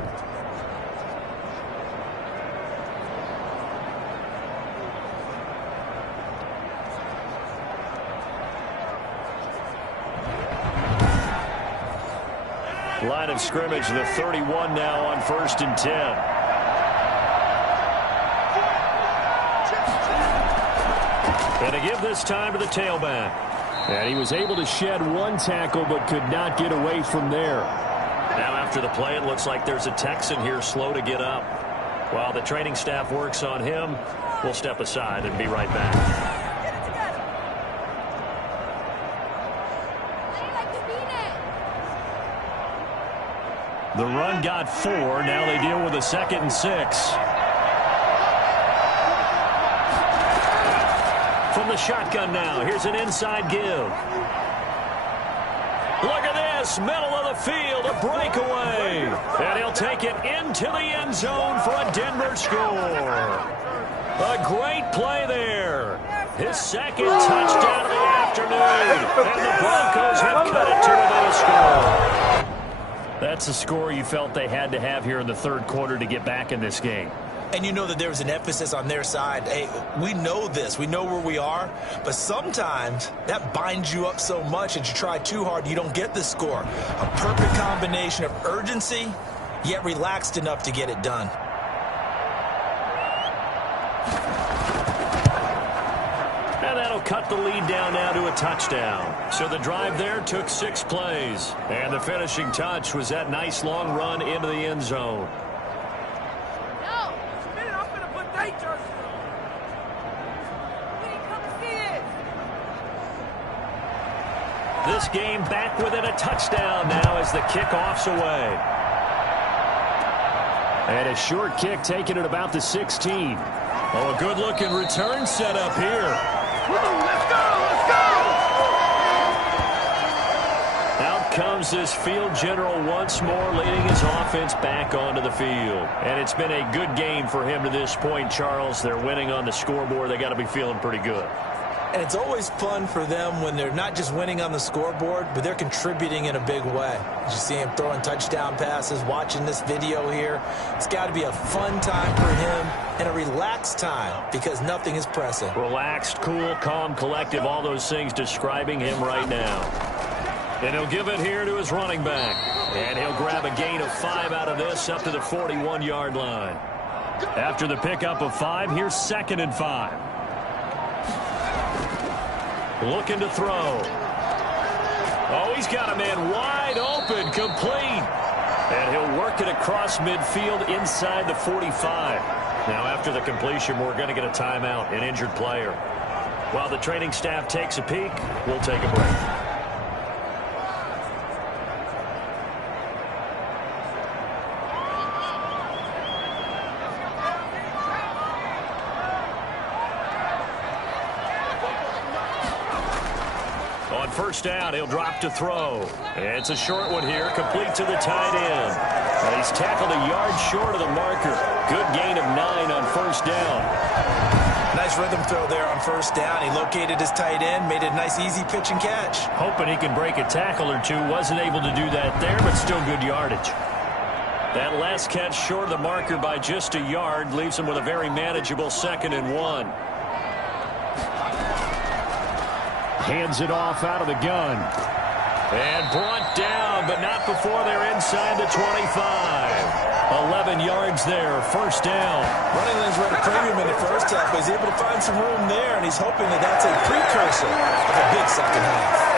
Line of scrimmage, the 31 now on 1st and 10. And to give this time to the tailback. And he was able to shed 1 tackle but could not get away from there. Now after the play, it looks like there's a Texan here slow to get up. While the training staff works on him, we'll step aside and be right back. The run got 4. Now they deal with a 2nd and 6. From the shotgun now, here's an inside give. Look at this, middle of the field, a breakaway. And he'll take it into the end zone for a Denver score. A great play there. His 2nd touchdown of the afternoon. And the Broncos have cut it to within a score. That's a score you felt they had to have here in the third quarter to get back in this game. And you know that there was an emphasis on their side. Hey, we know this. We know where we are. But sometimes that binds you up so much that you try too hard, you don't get the score. A perfect combination of urgency, yet relaxed enough to get it done. And that'll cut the lead down now to a touchdown. So the drive there took 6 plays. And the finishing touch was that nice long run into the end zone. No, just a minute, I'm going to put danger on you. We didn't come to see this. This game back within a touchdown now as the kickoff's away. And a short kick taken at about the 16. Oh, a good-looking return set up here. Let's go, let's go! Out comes this field general once more, leading his offense back onto the field. And it's been a good game for him to this point, Charles. They're winning on the scoreboard. They got to be feeling pretty good. And it's always fun for them when they're not just winning on the scoreboard, but they're contributing in a big way. You see him throwing touchdown passes, watching this video here. It's got to be a fun time for him and a relaxed time because nothing is pressing. Relaxed, cool, calm, collective, all those things describing him right now. And he'll give it here to his running back. And he'll grab a gain of 5 out of this up to the 41-yard line. After the pickup of 5, here's 2nd and 5. Looking to throw. Oh, he's got a man wide open, complete. And he'll work it across midfield inside the 45. Now, after the completion, we're going to get a timeout, an injured player. While the training staff takes a peek, we'll take a break. First down, he'll drop to throw. It's a short one here, complete to the tight end. And he's tackled a yard short of the marker. Good gain of 9 on first down. Nice rhythm throw there on first down. He located his tight end, made a nice easy pitch and catch. Hoping he can break a tackle or two. Wasn't able to do that there, but still good yardage. That last catch short of the marker by just a yard leaves him with a very manageable 2nd and 1. Hands it off out of the gun. And brought down, but not before they're inside the 25. 11 yards there, first down. Running lanes ran a premium in the first half, but he's able to find some room there, and he's hoping that that's a precursor of a big second half.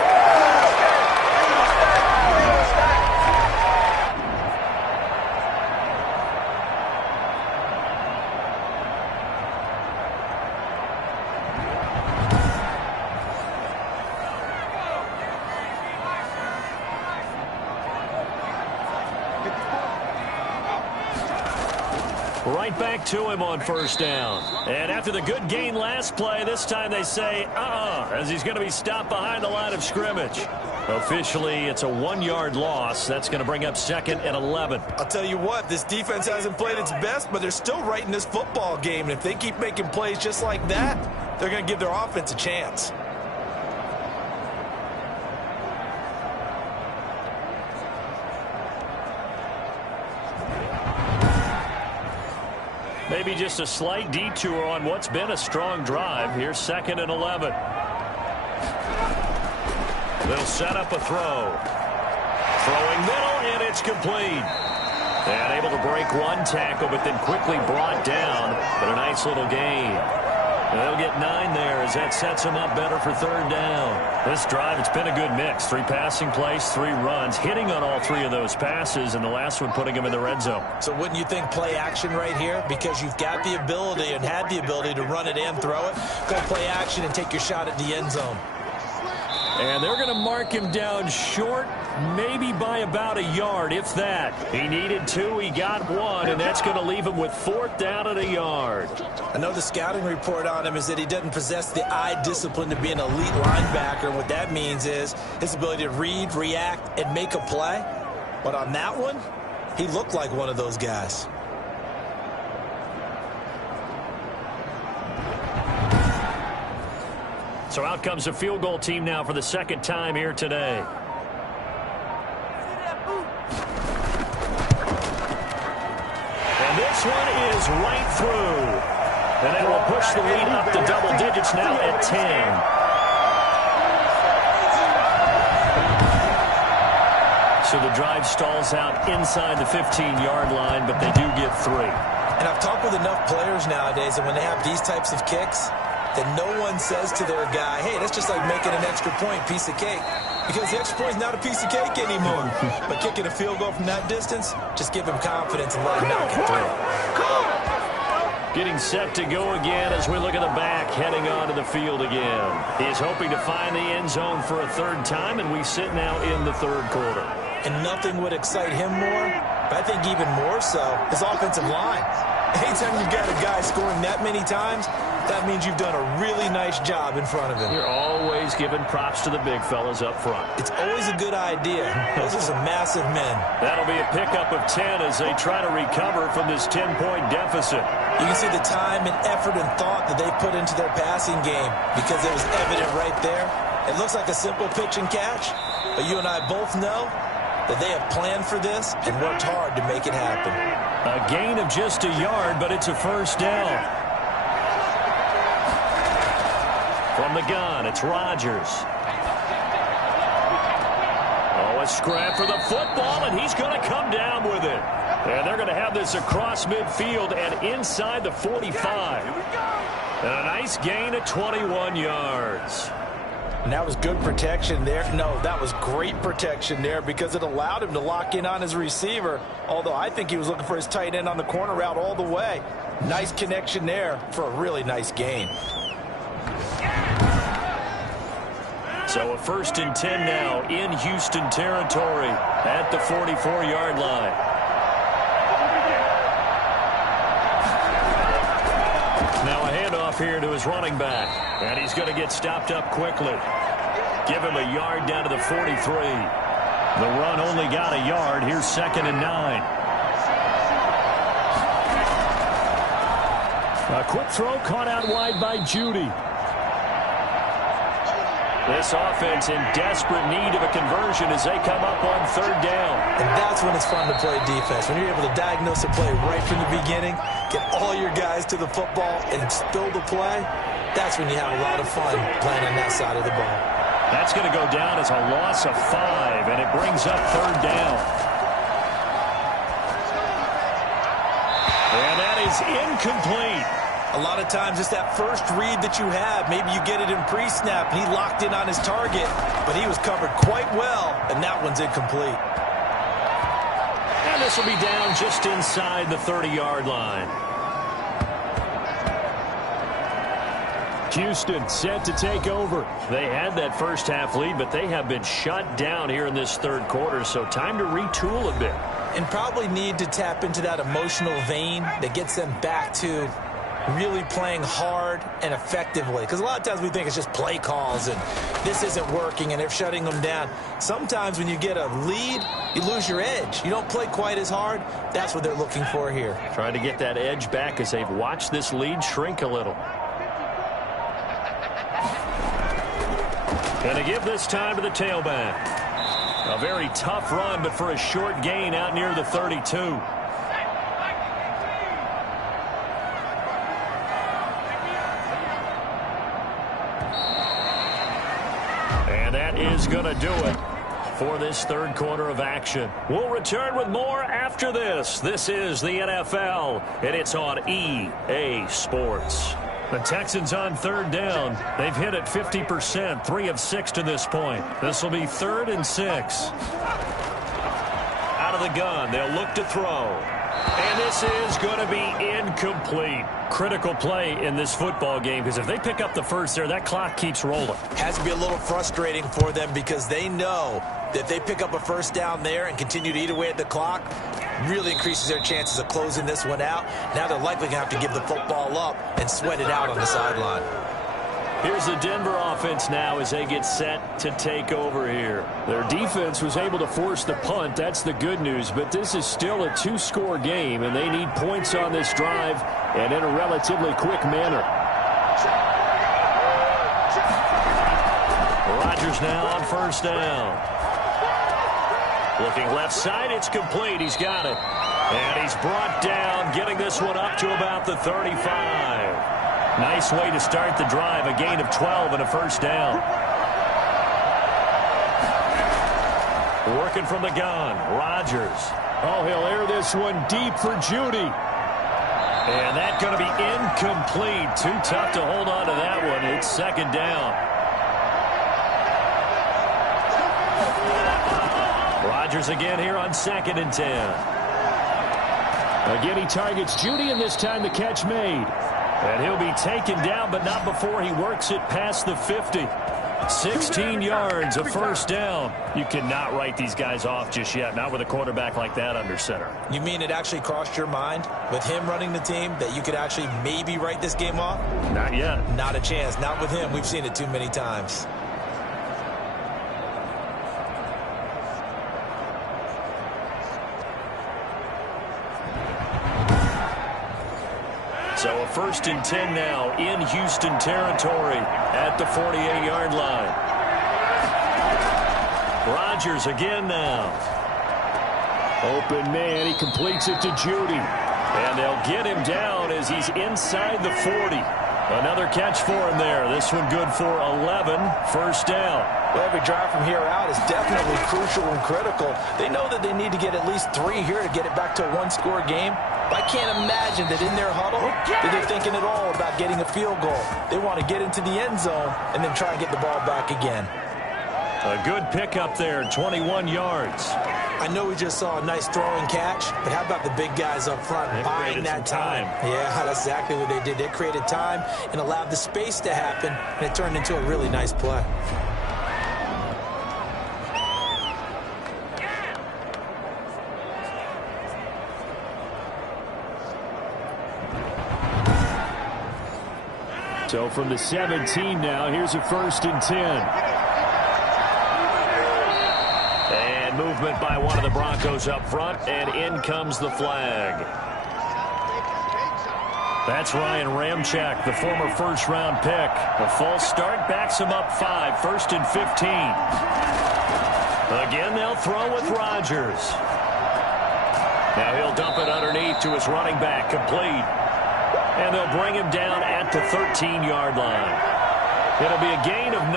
Right back to him on first down. And after the good gain last play, this time they say, as he's going to be stopped behind the line of scrimmage. Officially, it's a 1-yard loss. That's going to bring up 2nd and 11. I'll tell you what, this defense hasn't played its best, but they're still right in this football game. And if they keep making plays just like that, they're going to give their offense a chance. Maybe just a slight detour on what's been a strong drive. Here's 2nd and 11. They'll set up a throw. Throwing middle, and it's complete. And able to break one tackle, but then quickly brought down. But a nice little gain. And they'll get 9 there as that sets them up better for third down. This drive, it's been a good mix. 3 passing plays, 3 runs, hitting on all 3 of those passes, and the last one putting them in the red zone. So wouldn't you think play action right here? Because you've got the ability and had the ability to run it and throw it. Go play action and take your shot at the end zone. And they're going to mark him down short, maybe by about a yard, if that. He needed 2, he got 1, and that's going to leave him with 4th down at a yard. I know the scouting report on him is that he doesn't possess the eye discipline to be an elite linebacker. And what that means is his ability to read, react, and make a play. But on that one, he looked like one of those guys. So out comes a field goal team now for the 2nd time here today. And this one is right through. And it will push the lead up to double digits now at 10. So the drive stalls out inside the 15-yard line, but they do get 3. And I've talked with enough players nowadays that when they have these types of kicks, that no one says to their guy, hey, that's just like making an extra point piece of cake. Because the extra point is not a piece of cake anymore. But kicking a field goal from that distance, just give him confidence and let him knock it through. Getting set to go again as we look at the back, heading onto the field again. He's hoping to find the end zone for a third time, and we sit now in the third quarter. And nothing would excite him more, but I think even more so, his offensive line. Anytime you've got a guy scoring that many times, that means you've done a really nice job in front of him. You're always giving props to the big fellas up front. It's always a good idea. Those are some massive men. That'll be a pickup of 10 as they try to recover from this 10-point deficit. You can see the time and effort and thought that they put into their passing game because it was evident right there. It looks like a simple pitch and catch, but you and I both know that they have planned for this and worked hard to make it happen. A gain of just a yard, but it's a first down. From the gun, it's Rodgers. Oh, a scrap for the football, and he's going to come down with it. And they're going to have this across midfield and inside the 45. And a nice gain of 21 yards. And that was good protection there. No, that was great protection there because it allowed him to lock in on his receiver, although I think he was looking for his tight end on the corner route all the way. Nice connection there for a really nice gain. So a 1st and 10 now in Houston territory at the 44-yard line. Now a handoff here to his running back. And he's going to get stopped up quickly. Give him a yard down to the 43. The run only got a yard. Here's 2nd and 9. A quick throw caught out wide by Judy. This offense in desperate need of a conversion as they come up on 3rd down. And that's when it's fun to play defense. When you're able to diagnose a play right from the beginning, get all your guys to the football and spill the play, that's when you have a lot of fun playing on that side of the ball. That's going to go down as a loss of 5, and it brings up 3rd down. And that is incomplete. A lot of times it's that first read that you have. Maybe you get it in pre-snap, and he locked in on his target, but he was covered quite well, and that one's incomplete. And this will be down just inside the 30-yard line. Houston set to take over. They had that first half lead, but they have been shut down here in this third quarter, so time to retool a bit. And probably need to tap into that emotional vein that gets them back to really playing hard and effectively. Because a lot of times we think it's just play calls and this isn't working and they're shutting them down. Sometimes when you get a lead, you lose your edge. You don't play quite as hard. That's what they're looking for here. Trying to get that edge back as they've watched this lead shrink a little. Going to give this time to the tailback. A very tough run, but for a short gain out near the 32. And that is going to do it for this third quarter of action. We'll return with more after this. This is the NFL, and it's on EA Sports. The Texans on 3rd down. They've hit it 50%, 3 of 6 to this point. This will be 3rd and 6. Out of the gun, they'll look to throw. And this is going to be incomplete. Critical play in this football game, because if they pick up the first there, that clock keeps rolling. Has to be a little frustrating for them because they know that if they pick up a first down there and continue to eat away at the clock, really increases their chances of closing this one out. Now they're likely going to have to give the football up and sweat it out on the sideline. Here's the Denver offense now as they get set to take over here. Their defense was able to force the punt. That's the good news. But this is still a 2-score game, and they need points on this drive and in a relatively quick manner. Rodgers now on 1st down. Looking left side, it's complete. He's got it. And he's brought down, getting this one up to about the 35. Nice way to start the drive. A gain of 12 and a 1st down. Working from the gun, Rodgers. Oh, he'll air this one deep for Judy. And that's going to be incomplete. Too tough to hold on to that one. It's second down. Rodgers again here on 2nd and 10. Again, he targets Judy, and this time the catch made. And he'll be taken down, but not before he works it past the 50. 16 yards, a first down. You cannot write these guys off just yet, not with a quarterback like that under center. You mean it actually crossed your mind with him running the team that you could actually maybe write this game off? Not yet. Not a chance. Not with him. We've seen it too many times. So a 1st and 10 now in Houston territory at the 48-yard line. Rodgers again now. Open man, he completes it to Judy. And they'll get him down as he's inside the 40. Another catch for him there. This one good for 11. First down. Well, every drive from here out is definitely crucial and critical. They know that they need to get at least 3 here to get it back to a one-score game. But I can't imagine that in their huddle that they're thinking at all about getting a field goal. They want to get into the end zone and then try and get the ball back again. A good pickup there, 21 yards. I know we just saw a nice throwing catch, but how about the big guys up front buying that time? Yeah, that's exactly what they did. They created time and allowed the space to happen, and it turned into a really nice play. So from the 17 now, here's a 1st and 10. And movement by one of the Broncos up front, and in comes the flag. That's Ryan Ramczyk, the former first-round pick. A false start backs him up 5, 1st and 15. Again, they'll throw with Rodgers. Now he'll dump it underneath to his running back, complete. And they'll bring him down at the 13-yard line. It'll be a gain of 9,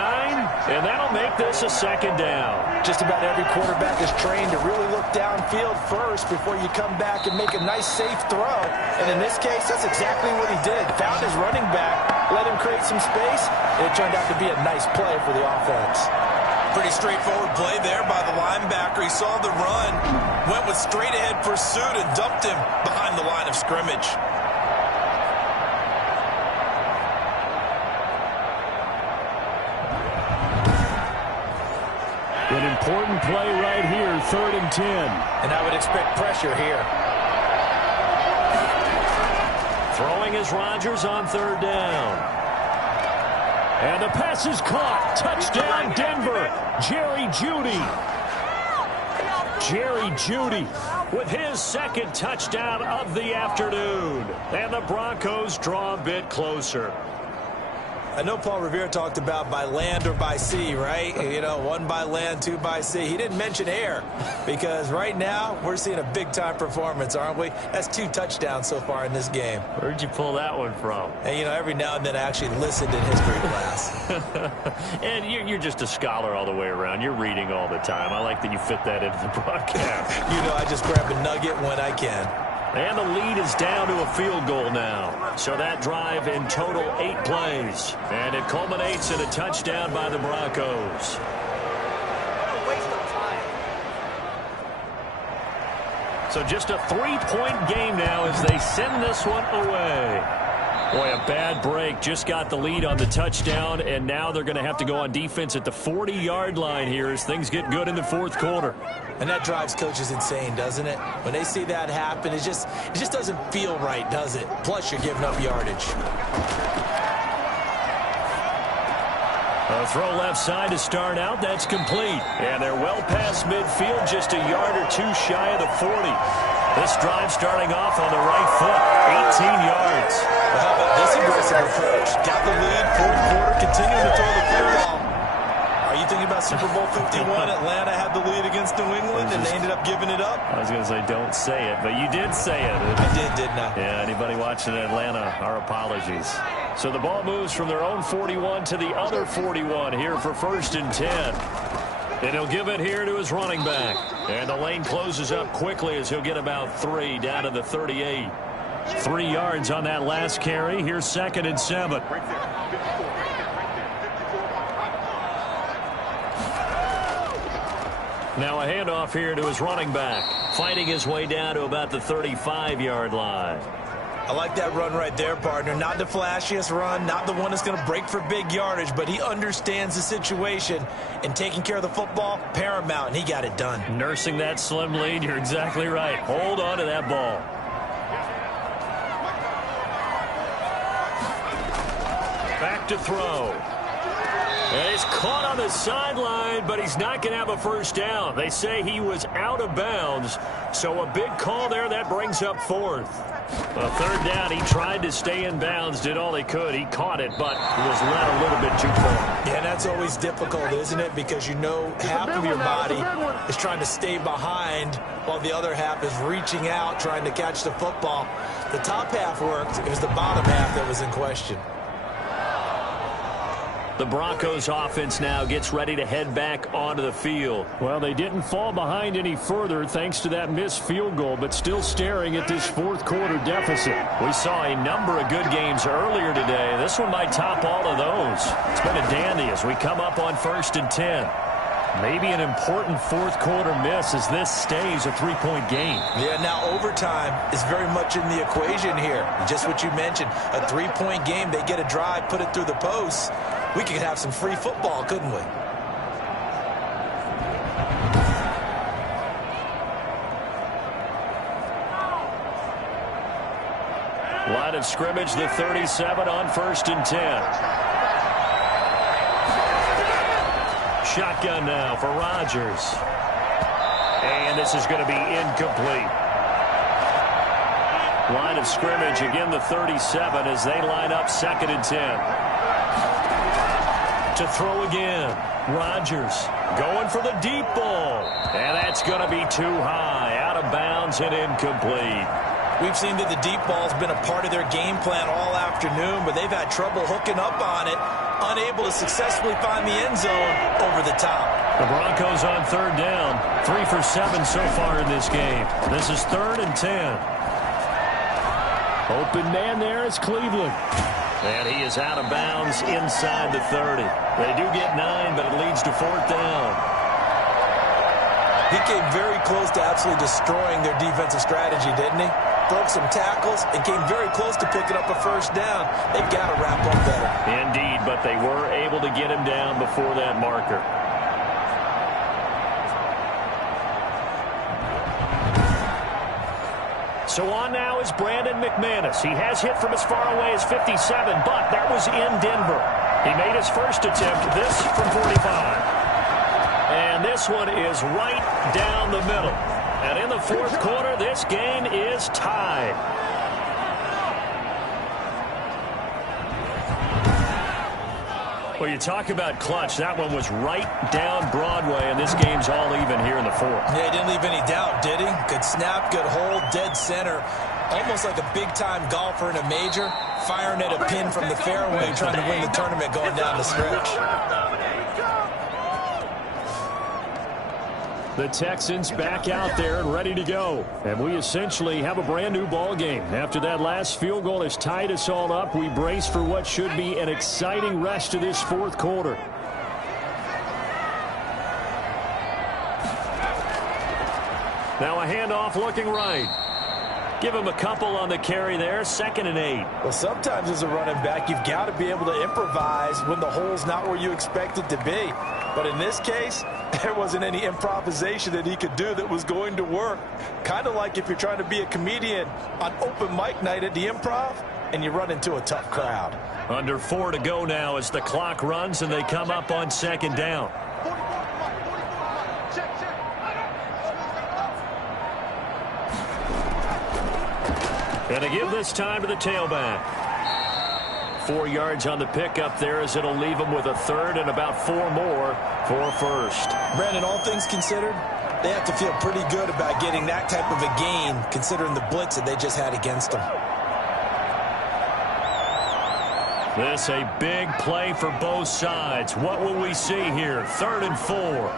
and that'll make this a second down. Just about every quarterback is trained to really look downfield first before you come back and make a nice, safe throw. And in this case, that's exactly what he did. Found his running back, let him create some space, and it turned out to be a nice play for the offense. Pretty straightforward play there by the linebacker. He saw the run, went with straight-ahead pursuit, and dumped him behind the line of scrimmage. An important play right here, 3rd and 10. And I would expect pressure here. Throwing is Rodgers on 3rd down. And the pass is caught. Touchdown, Denver. Jerry Jeudy. Jerry Jeudy with his 2nd touchdown of the afternoon. And the Broncos draw a bit closer. I know Paul Revere talked about by land or by sea, right? You know, 1 by land, 2 by sea. He didn't mention air because right now we're seeing a big-time performance, aren't we? That's 2 touchdowns so far in this game. Where'd you pull that one from? And, you know, every now and then I actually listened in history class. And you're just a scholar all the way around. You're reading all the time. I like that you fit that into the broadcast. You know, I just grab a nugget when I can. And the lead is down to a field goal now. So that drive in total 8 plays. And it culminates in a touchdown by the Broncos. So just a 3-point game now as they send this one away. Boy, a bad break. Just got the lead on the touchdown, and now they're going to have to go on defense at the 40-yard line here as things get good in the 4th quarter. And that drives coaches insane, doesn't it? When they see that happen, it just doesn't feel right, does it? Plus, you're giving up yardage. A throw left side to start out. That's complete. And they're well past midfield, just a yard or 2 shy of the 40. This drive starting off on the right foot, 18 yards. Well, how about this aggressive approach? Got the lead, 4th quarter, continuing to throw the football. Are you thinking about Super Bowl 51? Atlanta had the lead against New England, and they ended up giving it up? I was going to say, don't say it, but you did say it. I did, didn't I? Yeah, anybody watching Atlanta, our apologies. So the ball moves from their own 41 to the other 41 here for 1st and 10. And he'll give it here to his running back. And the lane closes up quickly as he'll get about 3 down to the 38. 3 yards on that last carry. Here's 2nd and 7. Now a handoff here to his running back, fighting his way down to about the 35-yard line. I like that run right there, partner. Not the flashiest run, not the one that's going to break for big yardage, but he understands the situation, and taking care of the football, paramount, and he got it done. Nursing that slim lead, you're exactly right. Hold on to that ball. Back to throw. And he's caught on the sideline, but he's not going to have a first down. They say he was out of bounds, so a big call there. That brings up 4th. A 3rd down, he tried to stay in bounds, did all he could. He caught it, but was led a little bit too far. Yeah, and that's always difficult, isn't it? Because you know half of your body is trying to stay behind while the other half is reaching out, trying to catch the football. The top half worked. It was the bottom half that was in question. The Broncos offense now gets ready to head back onto the field. Well, they didn't fall behind any further thanks to that missed field goal, but still staring at this 4th quarter deficit. We saw a number of good games earlier today. This one might top all of those. It's been a dandy as we come up on 1st and 10. Maybe an important 4th quarter miss as this stays a 3-point game. Yeah, now overtime is very much in the equation here. Just what you mentioned, a 3-point game. They get a drive, put it through the posts. We could have some free football, couldn't we? Line of scrimmage, the 37 on 1st and 10. Shotgun now for Rodgers. And this is going to be incomplete. Line of scrimmage, again the 37 as they line up 2nd and 10. To throw again. Rodgers going for the deep ball. And that's going to be too high. Out of bounds and incomplete. We've seen that the deep ball's been a part of their game plan all afternoon, but they've had trouble hooking up on it, unable to successfully find the end zone over the top. The Broncos on 3rd down. 3 for 7 so far in this game. This is 3rd and 10. Open man there is Cleveland. And he is out of bounds inside the 30. They do get 9, but it leads to 4th down. He came very close to absolutely destroying their defensive strategy, didn't he? Broke some tackles and came very close to picking up a first down. They've got to wrap up better. Indeed, but they were able to get him down before that marker. So on now is Brandon McManus. He has hit from as far away as 57, but that was in Denver. He made his first attempt, this from 45. And this one is right down the middle. And in the 4th quarter, this game is tied. Well, you talk about clutch. That one was right down Broadway, and this game's all even here in the 4th. Yeah, he didn't leave any doubt, did he? Good snap, good hold, dead center. Almost like a big-time golfer in a major, firing at a pin from the fairway, trying to win the tournament going down the stretch. The Texans back out there and ready to go. And we essentially have a brand new ball game. After that last field goal has tied us all up, we brace for what should be an exciting rest of this 4th quarter. Now a handoff looking right. Give him a couple on the carry there. 2nd and 8. Well, sometimes as a running back, you've got to be able to improvise when the hole's not where you expect it to be. But in this case, there wasn't any improvisation that he could do that was going to work. Kind of like if you're trying to be a comedian on open mic night at the Improv and you run into a tough crowd. Under 4 to go now as the clock runs and they come up on 2nd down. And to give this time to the tailback. 4 yards on the pickup there as it'll leave him with a 3rd and about 4 more for a first. Brandon, all things considered, they have to feel pretty good about getting that type of a gain considering the blitz that they just had against them. This a big play for both sides. What will we see here? 3rd and 4.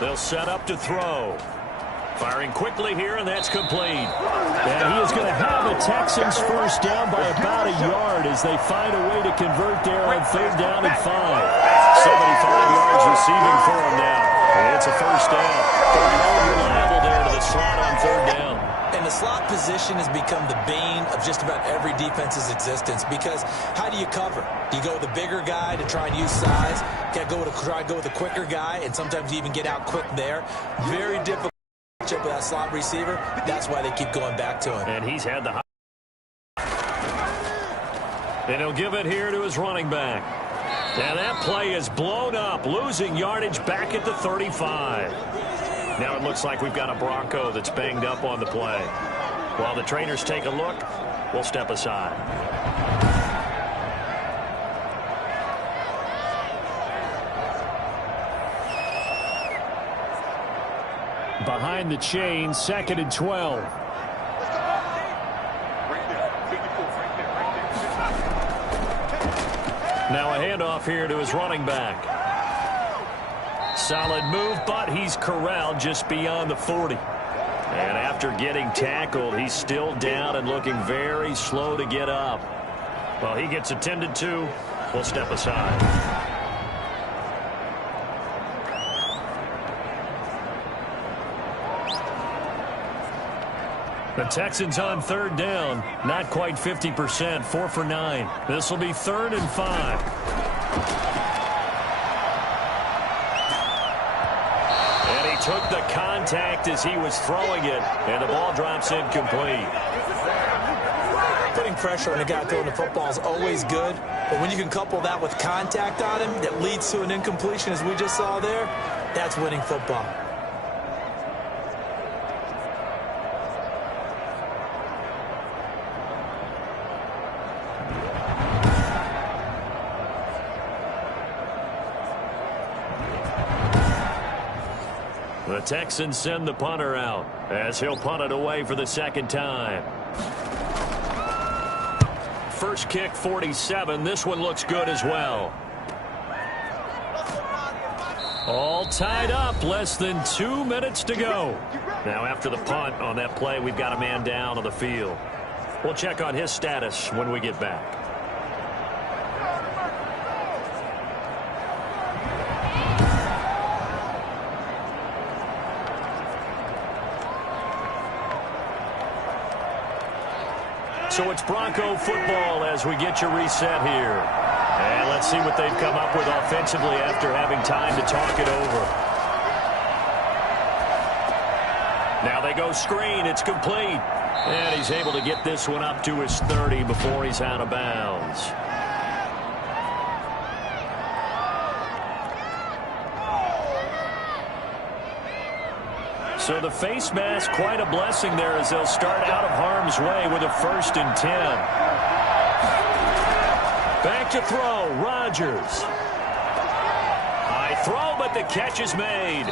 They'll set up to throw. Firing quickly here, and that's complete. And he is going to have the Texans first down by about a yard as they find a way to convert there on 3rd down and 5. 75 yards receiving for him now. And it's a first down. Reliable there to the slot on 3rd down. And the slot position has become the bane of just about every defense's existence because how do you cover? Do you go with the bigger guy to try and use size? Try to go with the quicker guy, and sometimes you even get out quick there. Very difficult to match up with that slot receiver. That's why they keep going back to him. And he's had the and he'll give it here to his running back. Now that play is blown up, losing yardage back at the 35. Now it looks like we've got a Bronco that's banged up on the play. While the trainers take a look, we'll step aside. Behind the chain, 2nd and 12. Now a handoff here to his running back. Solid move, but he's corralled just beyond the 40. And after getting tackled, he's still down and looking very slow to get up. Well, he gets attended to. We'll step aside. The Texans on 3rd down. Not quite 50%. 4 for 9. This will be 3rd and 5. Took the contact as he was throwing it, and the ball drops incomplete. Putting pressure on the guy throwing the football is always good, but when you can couple that with contact on him that leads to an incompletion, as we just saw there, that's winning football. The Texans send the punter out as he'll punt it away for the 2nd time. First kick, 47. This one looks good as well. All tied up. Less than 2 minutes to go. Now after the punt on that play, we've got a man down on the field. We'll check on his status when we get back. So it's Bronco football as we get you reset here. And let's see what they've come up with offensively after having time to talk it over. Now they go screen. It's complete. And he's able to get this one up to his 30 before he's out of bounds. So the face mask, quite a blessing there as they'll start out of harm's way with a 1st and 10. Back to throw, Rodgers. High throw, but the catch is made.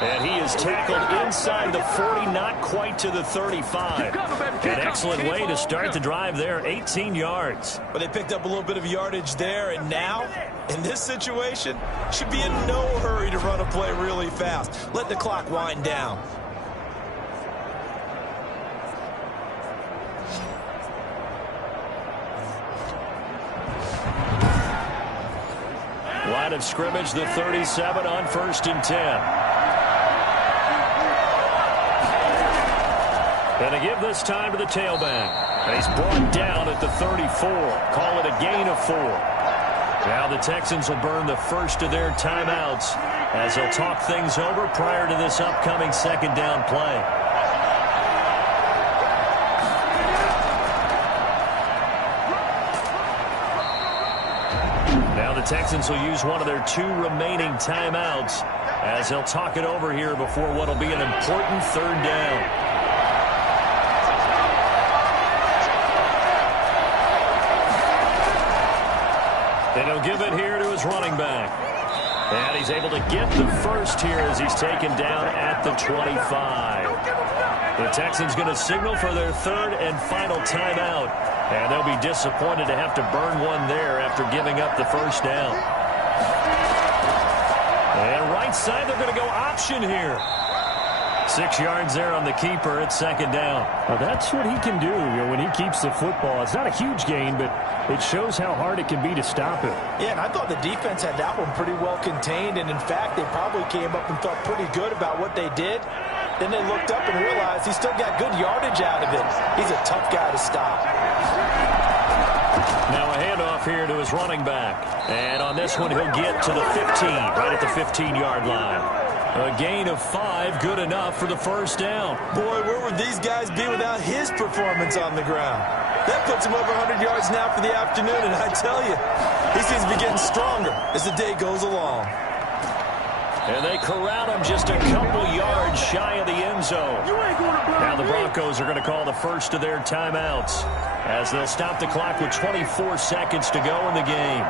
And he is tackled inside the 40, not quite to the 35. An excellent way to start the drive there, 18 yards. But they picked up a little bit of yardage there, and now, in this situation, should be in no hurry to run a play really fast. Let the clock wind down. Line of scrimmage, the 37 on 1st and 10. And to give this time to the tailback. And he's brought down at the 34. Call it a gain of 4. Now the Texans will burn the first of their timeouts as they'll talk things over prior to this upcoming 2nd down play. Now the Texans will use one of their 2 remaining timeouts as they'll talk it over here before what will be an important 3rd down. And he'll give it here to his running back. And he's able to get the first here as he's taken down at the 25. The Texans going to signal for their 3rd and final timeout. And they'll be disappointed to have to burn one there after giving up the 1st down. And right side, they're going to go option here. 6 yards there on the keeper. It's second down. Well, that's what he can do, when he keeps the football. It's not a huge gain, but it shows how hard it can be to stop him. Yeah, and I thought the defense had that one pretty well contained, and in fact, they probably came up and felt pretty good about what they did. Then they looked up and realized he still got good yardage out of it. He's a tough guy to stop. Now a handoff here to his running back. And on this one, he'll get to the 15, right at the 15-yard line. A gain of 5, good enough for the first down. Boy, where would these guys be without his performance on the ground? That puts him over 100 yards now for the afternoon, and I tell you, he seems to be getting stronger as the day goes along. And they corral him just a couple yards shy of the end zone. Now the Broncos are going to call the first of their timeouts as they'll stop the clock with 24 seconds to go in the game.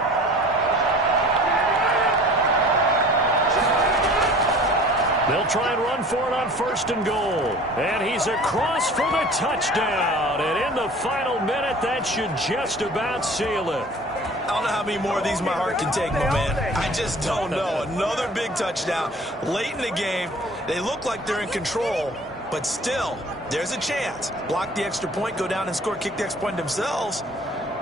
They'll try and run for it on first and goal. And he's across for the touchdown. And in the final minute, that should just about seal it. I don't know how many more of these my heart can take, my man. I just don't know. Another big touchdown late in the game. They look like they're in control, but still, there's a chance. Block the extra point, go down and score, kick the extra point themselves.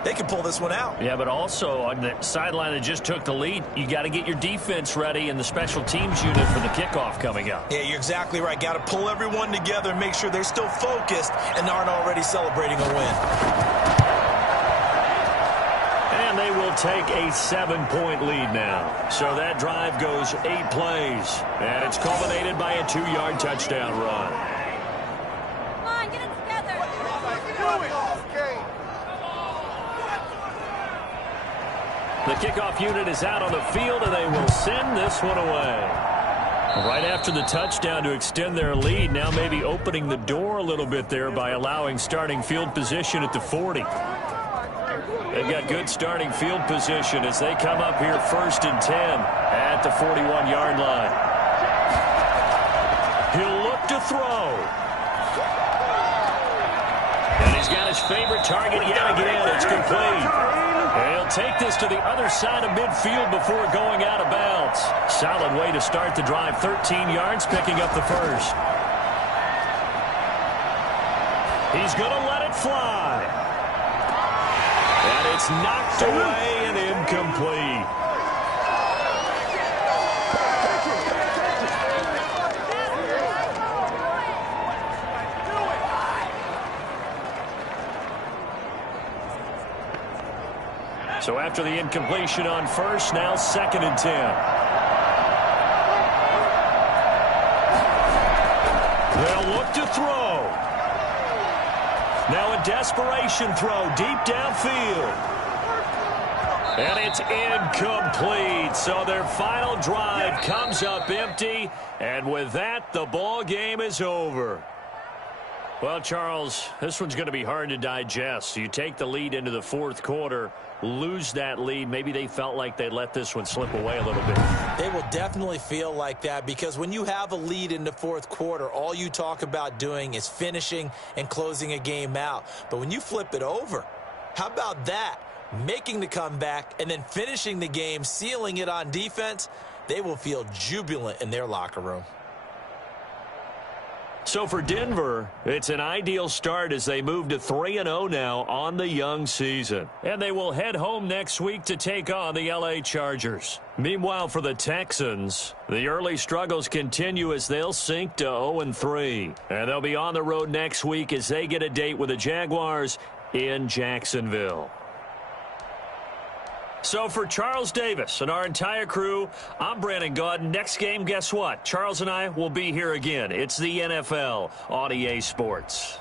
They can pull this one out. Yeah, but also on the sideline that just took the lead, you got to get your defense ready and the special teams unit for the kickoff coming up. Yeah, you're exactly right. Got to pull everyone together and make sure they're still focused and aren't already celebrating a win. And they will take a 7-point lead now. So that drive goes 8 plays. And it's culminated by a 2-yard touchdown run. Come on, get it together. The kickoff unit is out on the field, and they will send this one away. Right after the touchdown to extend their lead, now maybe opening the door a little bit there by allowing starting field position at the 40. They've got good starting field position as they come up here first and 10 at the 41-yard line. He'll look to throw. And he's got his favorite target yet again. It's complete. He'll take this to the other side of midfield before going out of bounds. Solid way to start the drive. 13 yards, picking up the first. He's going to let it fly. And it's knocked away and incomplete. So after the incompletion on first, now second and 10. They'll look to throw. Now a desperation throw deep downfield. And it's incomplete. So their final drive comes up empty. And with that, the ball game is over. Well, Charles, this one's going to be hard to digest. You take the lead into the fourth quarter, lose that lead. Maybe they felt like they let this one slip away a little bit. They will definitely feel like that because when you have a lead in the fourth quarter, all you talk about doing is finishing and closing a game out. But when you flip it over, how about that? Making the comeback and then finishing the game, sealing it on defense, they will feel jubilant in their locker room. So for Denver, it's an ideal start as they move to 3-0 now on the young season. And they will head home next week to take on the LA Chargers. Meanwhile, for the Texans, the early struggles continue as they'll sink to 0-3. And they'll be on the road next week as they get a date with the Jaguars in Jacksonville. So for Charles Davis and our entire crew, I'm Brandon Gaudin. Next game, guess what? Charles and I will be here again. It's the NFL on EA Sports.